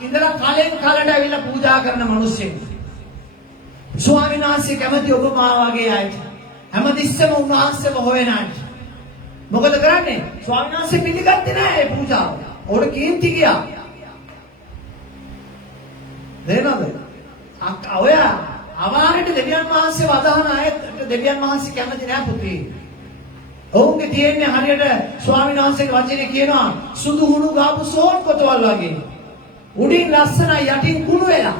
ඉඳලා කලෙන් කලට ඇවිල්ලා පූජා කරන මිනිස්සෙක්. ස්වාමීන් වහන්සේ කැමති ඔබ මා වගේ අයට. හැමතිස්සෙම උන්වහන්සේම හොයන අයට. මොකද කරන්නේ? ස්වාමීන් වහන්සේ පිළිගත්තේ නෑ මේ පූජාව. ඔකට කීර්ති ගියා. දෙනවද? ඔය අවාරට දෙවියන් වහන්සේ වදහන අයට දෙවියන් වහන්සේ කැමති නෑ පුතේ. ඔවුන්ගේ තියෙන්නේ හරියට ස්වාමීන් වහන්සේගේ වචනේ කියනවා සුදු හුණු ගාපු සෝන් කොටවල් වගේ. උඩින් ලස්සනයි යටින් කුණු වෙලා.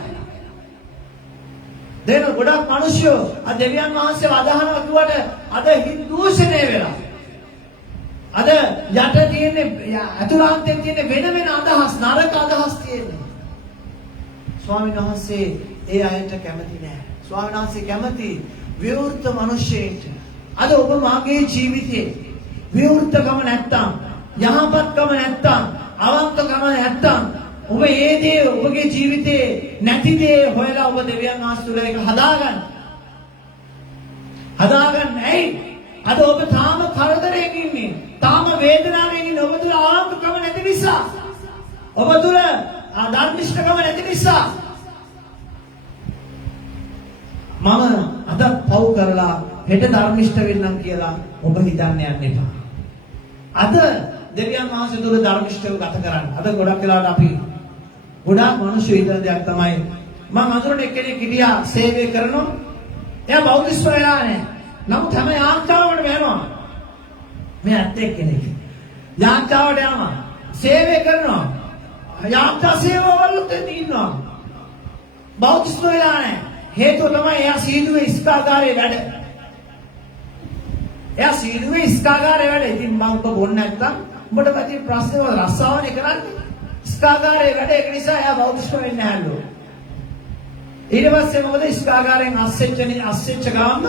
දෙන ගොඩක් මිනිස්සු අද දෙවියන් වහන්සේ වදහනවා කිව්වට අද හින්දූෂණය වෙලා. අද යට තියෙන්නේ අතුලාන්තයෙන් තියෙන්නේ වෙන අදහස් නරක අදහස් තියෙන්නේ. ස්වාමීන් වහන්සේ ඒ අයට කැමති නෑ. ස්වාමීන් වහන්සේ කැමති විවෘත මිනිසෙට අද ඔබ මාගේ ජීවිතේ විවෘතකම නැත්තම් යහපත්කම නැත්තම් අවංකකම නැත්තම් ඔබ ඒ දේ ඔබගේ ජීවිතේ නැති දේ හොයලා ඔබ දෙවියන් වහන්සේ තුල ඒක හදාගන්න. ඇයි? අද ඔබ තාම කරදරයෙන් ඉන්නේ. තාම වේදනාවෙන් ඉන්නේ. ඔබ තුල අවංකකම නැති නිසා. ඔබ තුල ධර්මිෂ්ඨකම නැති නිසා. මම අද පව් කරලා හෙට ධර්මිෂ්ඨ වෙන්නම් කියලා ඔබ හිතන්න යන්න එපා. අද දෙවියන් වහන්සේ තුල ධර්මිෂ්ඨව ගත කරන්න. අද ගොඩක් වෙලාවට අපි ගොඩාක් මිනිස්සු හිතන දෙයක් තමයි මම අඳුරන එක්කෙනෙක් හිටියා සේවය කරනවා. එයා බෞද්ධ වෙලා නැහැ. නමුත් හැම යාත්‍රාවකටම යනවා. මේ ඇත්තෙක් කෙනෙක්. යාත්‍රාවට යනවා. සේවය කරනවා. යාත්‍රා සේවාවලුත් ඉන්නවා. බෞද්ධ වෙලා නැහැ. හේතුව තමයි එයා සීදුවේ ඉස්කාගාරේ වැඩ. එයා සීදුවේ ඉස්කාගාරේ වැඩ. ඉතින් මම ඔබ බොන්නේ නැත්නම් ඔබට පැති ප්‍රශ්නේ වල රස්සාවනේ කරන්නේ. ඉස්කාගාරේ වැඩ ඒක නිසා එයා බෞද්ධ වෙන්නේ නැහැලු. ඊට පස්සේ මොකද ඉස්කාගාරයෙන් අස්සෙච්ච ගාම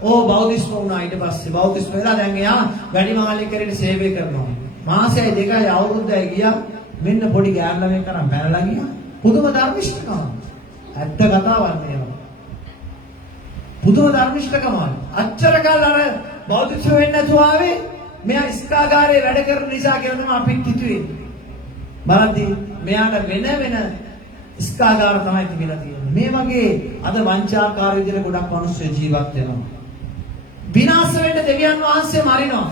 බෞද්ධ වුණා. ඊට පස්සේ බෞද්ධ වෙලා දැන් එයා වැඩි මහල්ලේ කරේට සේවය කරනවා. මාසෙයි දෙකයි අවුරුද්දයි ගියා. මෙන්න පොඩි ගෑන් ළමෙක් කරන් පැනලා ගියා. පුදුම ධර්මිෂ්ඨකම. ඇත්ත කතාවක් නේ. පුදුම ධර්මිෂ්ඨකම. අච්චර කල් අර බෞද්ධ වෙන්නේ නැතුව ආවේ මෙයා ඉස්කාගාරේ වැඩ කරන නිසා කියලා තමයි අපිත් හිතුවේ. බලද්දී මෙයාට වෙන ඉස්කාගාර තමයි තිබිලා තියෙන්නේ. මේ වගේ අද වංචාකාර විදිහට ගොඩක් මිනිස්සු ජීවත් වෙනවා. විනාශ වෙන්න දෙවියන් වහන්සේ මරිනවා.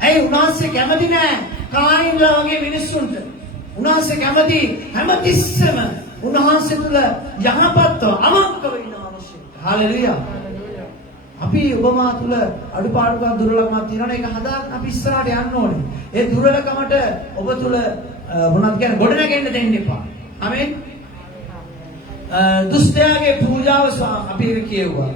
ඇයි උන්වහන්සේ කැමති නෑ කායින්ලා වගේ මිනිස්සුන්ට. උන්වහන්සේ කැමති හැමතිස්සෙම උන්වහන්සේ තුල යහපත්ව අවංකව ඉන්න මිනිස්සු. හාලෙලුයා. අපි ඔබමා තුල අඩුපාඩුකම් දුර්වලකමක් තියෙනවනේ ඒක හදාගන්න අපි ඉස්සරහට යන්න ඕනේ. ඒ දුර්වලකමට ඔබ තුල මොනවද කියන්නේ ගොඩනගෙන්න දෙන්න එපා. ආමෙන්. දුෂ්ටයාගේ පූජාව අපි ඒක කියුවා.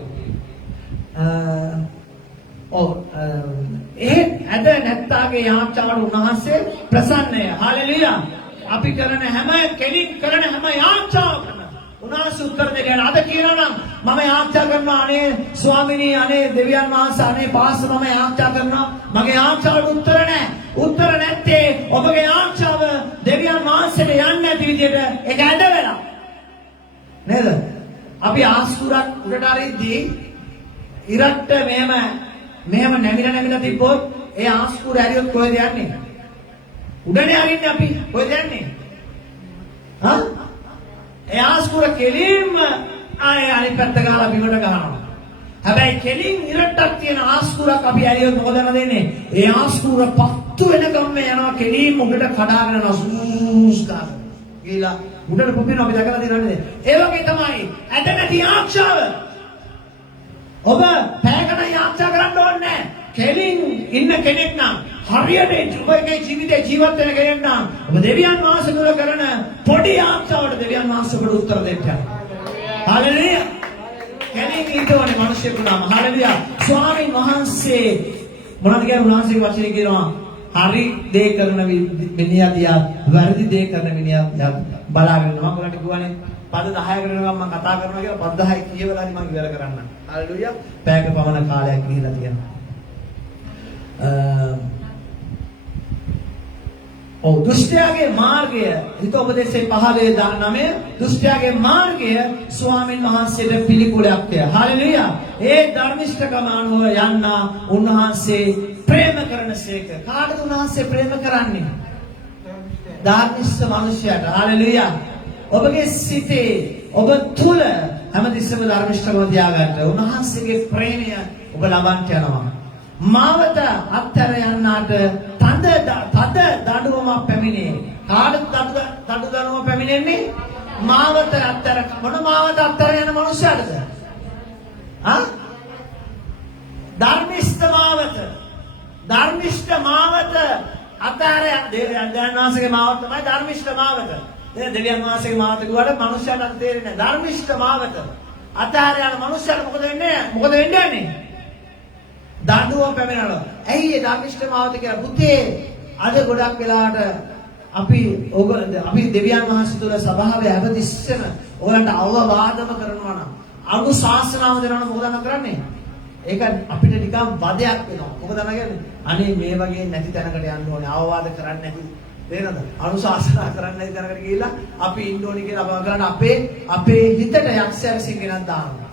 ඇද නැත්තාගේ යාච්ඡාවට උන්වහන්සේ ප්‍රසන්නය. හාලෙලුයා. අපි කරන හැම කෙලින් කරන හැම යාච්ඡාවකම උන්වහන්සේ උත්තර දෙන්න. අද කියනවා නම් මම යාච්ඡා කරනවා අනේ ස්වාමිනී අනේ දෙවියන් වහන්සේ අනේ පාස්ටර් මම යාච්ඡා කරනවා මගේ යාච්ඡාවට උත්තර නැහැ. උත්තර නැත්තේ ඔබගේ යාච්ඡාව දෙවියන් වහන්සේට යන්නේ නැති විදිහට ඒක ඇද වෙලා. නේද? අපි ආස්කුරක් උඩට අරිද්දී ඉරට්ට මෙහෙම නැමිලා තිබ්බොත් ඒ ආස්කුර ඇරියොත් කොහෙද යන්නේ? උඩනේ අරින්නේ අපි. කොහෙද යන්නේ? හා? ඒ ආස්කුර කෙලින්ම ආයේ අනිත් පැත්ත ගහලා බිමට ගහනවා. හැබැයි කෙලින් ඉරට්ටක් තියෙන ආස්කුරක් අපි ඇරියොත් මොකද වෙන්නේ? ඒ ආස්කුර පත්තු වෙනකම් යනවා කෙලින්ම උඩට කඩාගෙන යනවා සූස් ගාන. ගිහලා උඩට පුපින අපි දැකලා තියෙනවනේ. ඒ වගේ තමයි ඇද නැති ආක්ෂාව. ඔබ පැයකට යාත්‍රා කරන්න ඕනේ නැහැ. කෙලින් ඉන්න කෙනෙක් නම් හරියට ඔබගේ ජීවිතේ ජීවත් වෙන කෙනෙක් නම් ඔබ දෙවියන් වහන්සේ තුල කරන පොඩි යාත්‍රාවට දෙවියන් වහන්සේ ඔබට උත්තර දෙන්න. හalleluya. කෙලින් ඉන්න ඕනේ මිනිස්සුන්ට නම්. හalleluya. ස්වාමීන් වහන්සේ මොනවද කියන්නේ උන්වහන්සේගේ වචනේ කියනවා හරි දේ කරන මිනිහා දිහා වැරදි දේ කරන මිනිහා බලාගෙන මම ඔයාලට කියවනේ පද 10කට වෙනකම් මම කතා කරනවා කියලා පද 10 කියවලාදී මම ඉවර කරන්න. හalleluya. පැයක පමණ කාලයක් ගිහිලා තියෙනවා. දුෂ්ටයාගේ මාර්ගය හිතෝපදේශයේ 15:9 දුෂ්ටයාගේ මාර්ගය ස්වාමීන් වහන්සේට පිළිකුලක්ය. හalleluya. ඒ ධර්මිෂ්ඨකම අනුව යන්න උන්වහන්සේ ප්‍රේම කරනසේක. කාටද උන්වහන්සේ ප්‍රේම කරන්නේ? ධර්මිෂ්ඨ මිනිසයාට. හalleluya. ඔබගේ සිතේ ඔබ තුල හැමතිස්සෙම ධර්මිෂ්ඨකම තියාගන්න. උන්වහන්සේගේ ප්‍රේමය ඔබ ලබන්න යනවා. මාවත අත්තර යන්නාට තද දඬුවමක් පැමිණේ. කාටද තද දඬුවම පැමිණෙන්නේ? මාවත අත්තර මොන මාවත අත්තර යන මනුස්සයටද? ධර්මිෂ්ඨ මාවත. ධර්මිෂ්ඨ මාවත අත්තර දෙවියන් වහන්සේගේ මාවත තමයි ධර්මිෂ්ඨ මාවත. දෙවියන් වහන්සේගේ මාවත කිව්වට මනුස්සයන්ට තේරෙන්නේ නැහැ. ධර්මිෂ්ඨ මාවත අත්තර යන මනුස්සයට මොකද වෙන්නේ? මොකද වෙන්නේ? දඬුවම පැමිණෙනවා. ඇයි ඒ ධර්මිෂ්ඨ මාවත කියලා පුතේ අද ගොඩක් වෙලාවට අපි දෙවියන් වහන්සේ තුල ස්වභාවය හැමතිස්සෙම ඔයාලට අවවාදම කරනවා නම් අනුශාසනාව දෙනවනේ මොකද කරන්නේ? ඒක අපිට ටිකක් වදයක් වෙනවා. මොකද කියන්නේ? අනේ මේ වගේ නැති තැනකට යන්න ඕනේ. අවවාද කරන්නේ නැති තේරෙනවද? අනුශාසනා කරන්නේ නැති තැනකට ගිහිල්ලා අපි ඉන්න ඕනේ කියලා අපව කරන්නේ අපේ හිතට යක්ෂයා විසින් ගෙනත් දානවා.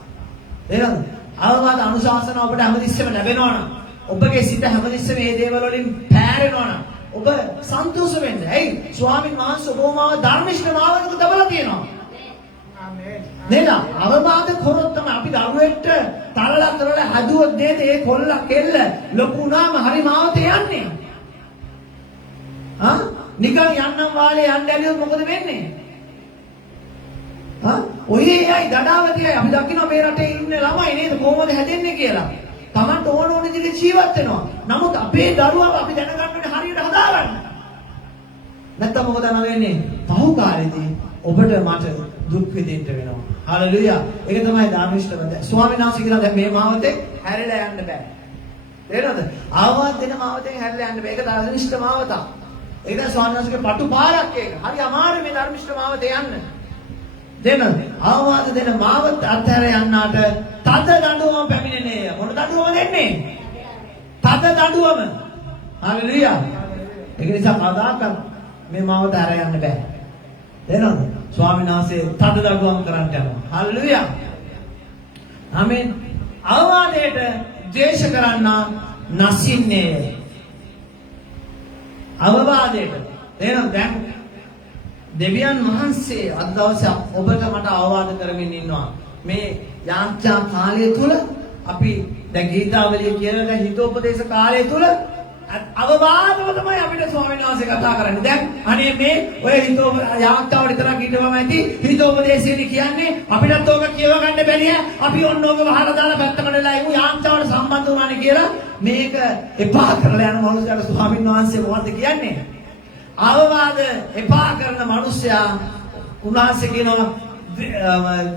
තේරෙනවද? අවවාද අනුශාසනා ඔබට හැමතිස්සෙම ලැබෙනවා නම් ඔබගේ සිත හැමතිස්සෙම මේ දේවල් වලින් පැහැරෙනවා නම් ඔබ සන්තෝෂ වෙන්න. ඇයි? ස්වාමින් වහන්සේ ඔබව මාව ධර්මිෂ්ඨ මාවනක තබලා තියෙනවා. නේද? අවවාද කරොත් තමයි අපි දරුවෙක්ට තරලා කරලා හදුවොත් නේද ඒ කොල්ල කෙල්ල ලොකු වුණාම හරි මාවත යන්නේ. නිකන් යන්නම් වාලේ යන්න ඇරියොත් මොකද වෙන්නේ? ඔයයි දඩාවතියයි අපි දකින්න මේ රටේ ඉන්න ළමයි නේද කොහොමද හැදෙන්නේ කියලා. Tamanට ඕන විදිහට ජීවත් වෙනවා. නමුත් අපේ දරුවා අපි දැනගන්න ඕනේ හරියට හදාගන්න. නැත්තම් මොකද වෙන්නේ? පහුකාරයේදී ඔබට මට දුක් විඳින්න වෙනවා. හalleluya. ඒක තමයි ධර්මිෂ්ඨකම. ස්වාමීන් වහන්සේ කියලා දැන් මේ මාවතේ හැරිලා යන්න බෑ. තේරෙනවද? ආවාද දෙන මාවතෙන් හැරිලා යන්න බෑ. ඒක ධර්මිෂ්ඨ මාවතක්. ඒක දැන් ස්වාමීන් වහන්සේගේ පටු පාරක් ඒක. හරි අමාරුයි මේ ධර්මිෂ්ඨ මාවතේ යන්න. දෙන ආවාද දෙන මාවත අත්හැර යන්නාට තද දඬුවම පැමිණෙන්නේ. මොන දඬුවම දෙන්නේ? තද දඬුවම. හalleluya. ඒක නිසා කවදාකවත් මේ මාවත හැර යන්න බෑ. තේරෙනවද? ස්වාමීන් වහන්සේ තද දඬුවම් කරන්න යනවා. හalleluya. ආමෙන්. අවවාදයට ද්වේෂ කරන්න නැසින්නේ. අවවාදයට. තේරෙනවද? දැන් දෙවියන් වහන්සේ අද දවසේ ඔබට මට අවවාද කරමින් ඉන්නවා. මේ යාඥා කාලය තුල අපි දැන් ගීතාවලිය කියන දැන් හිතෝපදේශ කාලය තුල අවවාදව තමයි අපිට ස්වාමීන් වහන්සේ කතා කරන්නේ. දැන් අනේ මේ ඔය හිතෝප යාඥාව විතරක් ඉන්නවම ඇති හිතෝපදේශයනේ කියන්නේ අපිටත් ඕක කියව ගන්න බැරිය. අපි ඔන්න ඕක වහලා දාලා පැත්තකට වෙලා ඉමු යාඥාවට සම්බන්ධ වුණානේ කියලා මේක එපා කරලා යන මොහොතට ස්වාමීන් වහන්සේ මොකද්ද කියන්නේ? අවවාද එපා කරන මිනිසයා උන්වහන්සේ කියනවා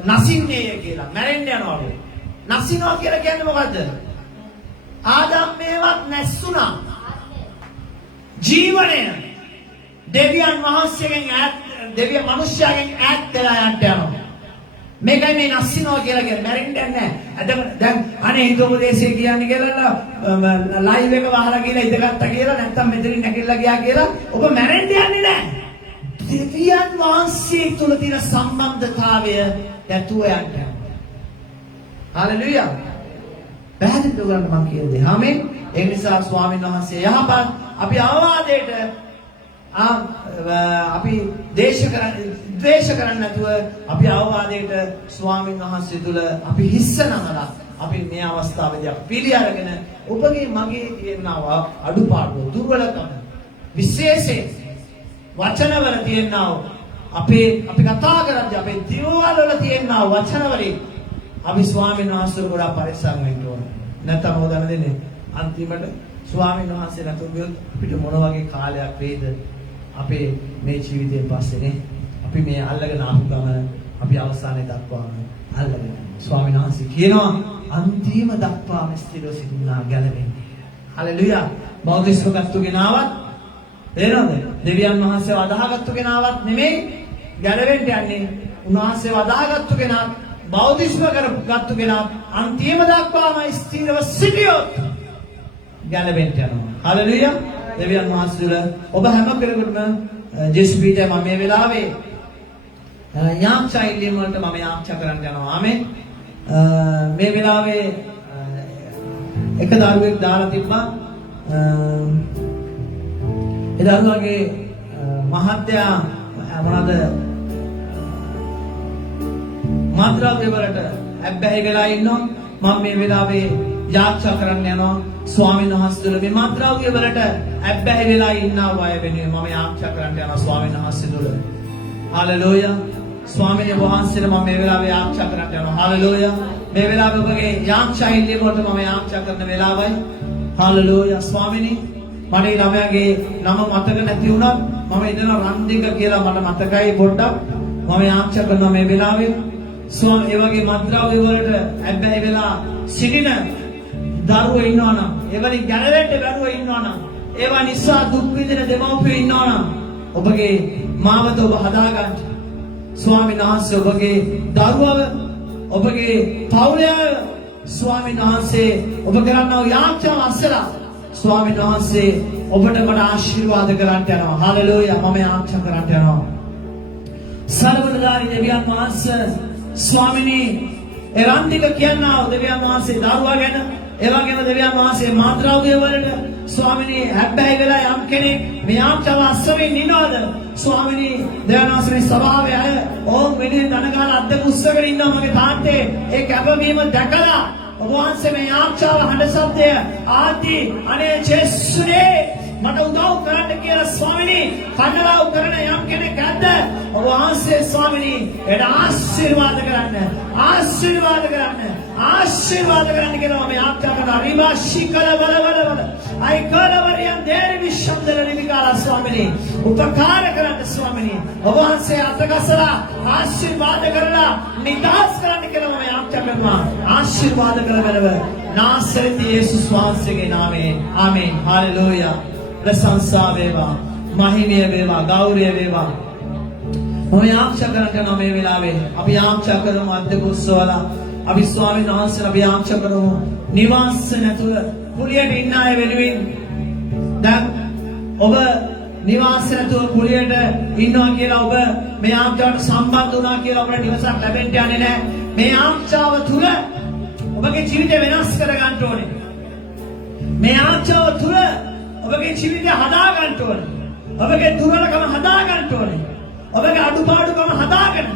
නසින්නේ කියලා මැරෙන්න යනවා වගේ. නසිනවා කියලා කියන්නේ මොකද්ද? ආදම් මේවත් නැස්සුණා. ජීවනය දෙවියන් වහන්සේගෙන් ඈත් දෙවියන් මිනිස්යාගෙන් ඈත් වෙලා යන්න යනවා. මේකයි මේ නසිනවා කියලා කියන්නේ මැරෙන්න යන්නේ නැහැ. දැන් අනේ හිතෝපදේශය කියන්නේ කියලා ලයිව් එක වහලා කියලා ඉඳගත්තා කියලා නැත්තම් මෙතනින් නැගිටලා ගියා කියලා ඔබ මැරෙන්න යන්නේ නැහැ. දෙවියන් වහන්සේ තුල තියෙන සම්බන්ධතාවය නැතුව යන්න. හalleluya. පැහැදිලි කරගන්න මම කියන්නේ. ආමෙන්. ඒ නිසා ස්වාමීන් වහන්සේ යහපත් අපි අවවාදයට අපි ද්වේෂ කරන්නේ නැතුව අපි අවවාදයට ස්වාමීන් වහන්සේ තුල අපි හිස්සනමලා අපි මේ අවස්ථාවේදී අපි පිළි අරගෙන ඔබගේ මගේ තියෙනවා අඩුපාඩු දුර්වලකම විශේෂයෙන් වචනවල තියෙනවා අපි කතා කරද්දී අපේ දියවල වල තියෙනවා වචනවලින් අපි ස්වාමීන් වහන්සේ ගොඩාක් පරිස්සම් වෙන්න ඕනේ. නැත්නම් මොකද වෙන්නේ? අන්තිමට ස්වාමීන් වහන්සේ නැතුව ගියොත් අපිට මොන වගේ කාලයක් වේද අපේ මේ ජීවිතයෙන් පස්සේනේ අපි මේ අල්ලගෙන ආපු ගමන අපි අවසානයේ දක්වාම අල්ලගෙන ස්වාමීන් වහන්සේ කියනවා අන්තිම දක්වාම ස්ථිරව සිටිනා ගැලවෙන්නේ. හalleluya. බෞද්ධිස්ම ගත්තු කෙනාවත් තේරෙනවද? දෙවියන් වහන්සේව අදාහගත්තු කෙනාවත් නෙමෙයි ගැලවෙන්න යන්නේ. උන්වහන්සේව අදාහගත්තු කෙනා බෞද්ධිස්ම ගත්තු කෙනා අන්තිම දක්වාම ස්ථිරව සිටියොත් ගැලවෙන්න යනවා. හalleluya. දෙවියන් වහන්සේ ඔබ හැම කෙනෙකුටම ජේසුස්පීට මම මේ වෙලාවේ යාඥා ඉල්ලීම වලට මම යාඥා කරන්න යනවා. ආමෙන්. මේ වෙලාවේ එක දරුවෙක් දාලා තිබ්බා. ඒ දරුවාගේ මහත්තයා මොනවාද මාත්‍රාවේ වලට ඇබ්බැහි වෙලා ඉන්නවා. මම මේ වෙලාවේ යාඥා කරන්න යනවා. ස්වාමීන් වහන්සේ මේ මාත්‍රාවේ වලට ඇබ්බැහි වෙලා ඉන්නා අය වෙනුවෙන් මම යාඥා කරන්න යනවා ස්වාමීන් වහන්සේ තුල. හalleluya. ස්වාමීන් වහන්සේට මම මේ වෙලාවේ යාඥා කරන්න යනවා. හalleluya. මේ වෙලාවේ ඔබගේ යාඥා ඉල්ලීම වලට මම යාඥා කරන වෙලාවයි. හalleluya. ස්වාමීනි මට ළමයාගේ නම මතක නැති වුණා. මම ඉඳන රන්දික කියලා මට මතකයි පොඩ්ඩක්. මම යාඥා කරනවා මේ වෙලාවේ ස්වාමී ඒ වගේ මාත්‍රාවේ වලට ඇබ්බැහි වෙලා සිටින දරුවෝ ඉන්නවනම් එවැනි ගැලවෙන්න බැරුව ඉන්නවනම් ඒවා නිසා දුක් විඳින දෙමව්පියෝ ඉන්නවනම් ඔබගේ මාවත ඔබ හදාගන්න. ස්වාමීන් වහන්සේ ඔබගේ දරුවව ඔබගේ පවුලේ ස්වාමීන් වහන්සේ ඔබ කරන්නා වූ යාච්ඡාව අසලා ස්වාමීන් වහන්සේ ඔබට මට ආශිර්වාද කරන්නට යනවා. හalleluya. මම යාච්ඡා කරන්නට යනවා. සර්වදාරි දෙවියන් වහන්සේ ස්වාමිනී එරන්දික කියනවා දෙවියන් වහන්සේ දරුවා ගැන ඒ වගේම දෙවියන් වහන්සේ මාත්‍රාව්‍ය වලට ස්වාමිනී හැබැයි වෙලා යම් කෙනෙක් මේ යාච්ඡාව අස්සමින් ඉන්නවද ස්වාමිනී දෙවියන් වහන්සේ සභාවේ අය ඕම් වෙනේ දනගාල අද්දක උස්සගෙන ඉන්නවා මගේ තාත්තේ ඒ කැපවීම දැකලා ඔබ වහන්සේ මේ යාච්ඡාව හඬ ශබ්දය ආදී අනේ ජේසුනේ මට උදව් කරන්න කියලා ස්වාමිනී කන්නලාව කරන යම් කෙනෙක් ඇද්ද ඔබ වහන්සේ ස්වාමිනී එඩ ආශිර්වාද කරන්න කියලා මම යාත්‍රා කරනවා රිවාශි කල වල අයි කලවරියන් දේරි විශ්වම්දල රිවිකාලා ස්වාමිනී උපකාර කරන්න ස්වාමිනී ඔබ වහන්සේ අතගසලා ආශිර්වාද කරලා නිදාස් කරන්න කියලා මම යාත්‍රා කරනවා ආශිර්වාද කරවලව නාසරෙත් යේසුස් වහන්සේගේ නාමයෙන් ආමේන් හalleluya ප්‍රශංසා වේවා මහිමය වේවා ගෞරවය වේවා මම යාච්ඡා කරන්න මේ වෙලාවේ අපි යාච්ඡා කරමු අද්දකුස්සවලා අපි ස්වාමීන් වහන්සේලා අපි යාච්ඡා කරමු නිවාස නැතුව කුලියට ඉන්න අය වෙනුවෙන් දැන් ඔබ නිවාස නැතුව කුලියට ඉන්නවා කියලා ඔබ මේ යාච්ඡාවට සම්බන්ධ වුණා කියලා ඔබට නිවසක් ලැබෙන්න යන්නේ නැහැ මේ යාච්ඡාව තුල ඔබගේ ජීවිතය වෙනස් කර ගන්න ඕනේ මේ යාච්ඡාව තුල ඔබගේ ජීවිතය හදා ගන්න ඕනේ ඔබගේ දුර්වලකම හදා ගන්න ඕනේ ඔබගේ අඩුපාඩුකම හදාගෙන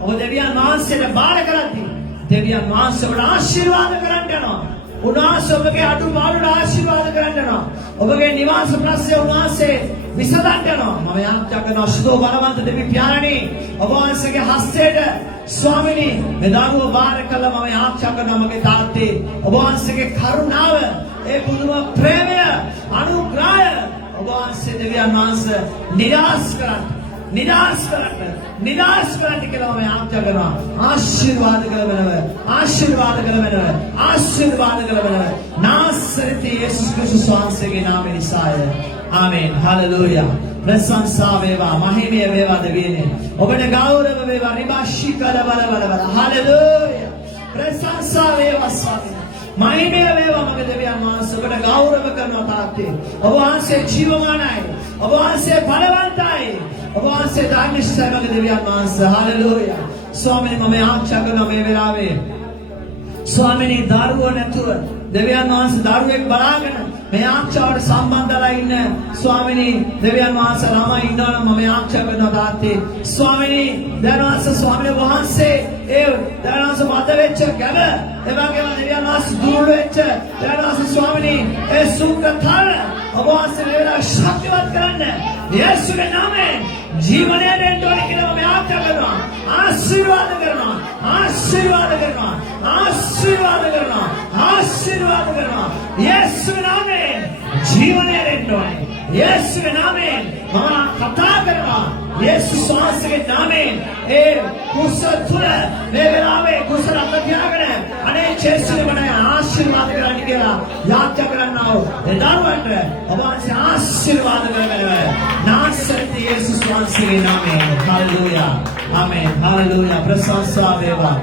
ඔබ දෙවියන් වහන්සේට බාර කරද්දී දෙවියන් වහන්සේ ඔබට ආශිර්වාද කරන්න යනවා. උන්වහන්සේ ඔබගේ අඩුපාඩුට ආශිර්වාද කරන්න යනවා. ඔබගේ නිවාස ප්‍රශ්නේ උන්වහන්සේ විසඳන්න යනවා. මම යාත්‍රා කරනවා සුදෝ බලවන්ත දෙවි පියාණනි ඔබ වහන්සේගේ හස්තයට ස්වාමිනී මේ දරුවෝ බාර කළා මම යාත්‍රා කරනවා මගේ තාත්තේ ඔබ වහන්සේගේ කරුණාව ඒ පුදුම ප්‍රේමය අනුග්‍රහය ඔබ වහන්සේ දෙවියන් වහන්සේ නිදාස් කරන්න කියලා මම යාත්‍රා කරනවා ආශිර්වාද කරවලව නාසරෙත් යේසුස් ක්‍රිස්තුස් වහන්සේගේ නාමයෙන් නිසාය ආමේන් හalleluya ප්‍රශංසා වේවා මහිමය වේවා දෙවියනේ ඔබට ගෞරව වේවා රිබාෂි කලවල හalleluya ප්‍රශංසා වේවා ස්වාමී මහිමය වේවා මගේ දෙවියන් වහන්සේ ඔබට ගෞරව කරනවා තාත්තේ ඔබ වහන්සේ ජීවමානයි ඔබ වහන්සේ බලවන්තයි ඔබ වහන්සේ ධර්මිෂ්ඨයි මගේ දෙවියන් වහන්සේ හalleluya ස්වාමීනි මම ආශා කරනවා මේ වෙලාවේ ස්වාමීනි දරුවෝ නැතුව දෙවියන් වහන්සේ දරුවෙක් බලාගෙන මේ ආශාවට සම්බන්ධලා ඉන්න ස්වාමීනි දෙවියන් වහන්සේ ළමයි ඉන්නවා නම් මම ආශා කරනවා තාත්තේ ස්වාමීනි ස්වාමීන් වහන්සේ ඒ දරනස මත වෙච්ච ගැව එවාගේම දෙවියන් වහන්සේ දුර්වල වෙච්ච දරනස ස්වාමීනි ඒ සුඛතර ඔබ වහන්සේ වේලා ශක්තිවත් කරන්න යේසුගේ නාමයෙන් ජීවනය දෙන්න ඕනේ කියලා මම ආශා කරනවා ආශිර්වාද කරනවා යේසුගේ නාමයෙන් ජීවනය දෙන්න ඕනේ යේසුගේ නාමයෙන් මම කතා කරනවා යේසුස් වහන්සේගේ නාමයෙන් ඒ කුසල තුල මේ වෙලාවේ කුසල අපත්‍යාගෙන අනේ ජේසුනේ මට ආශිර්වාද කරන්න කියලා යාත්‍රා කරනවා ඒ දරුවන්ට ඔබ වහන්සේ ආශිර්වාද කරගන්න නාසරෙත් යේසුස් වහන්සේගේ නාමයෙන් හalleluya ආමේන් හalleluya ප්‍රශංසා වේවා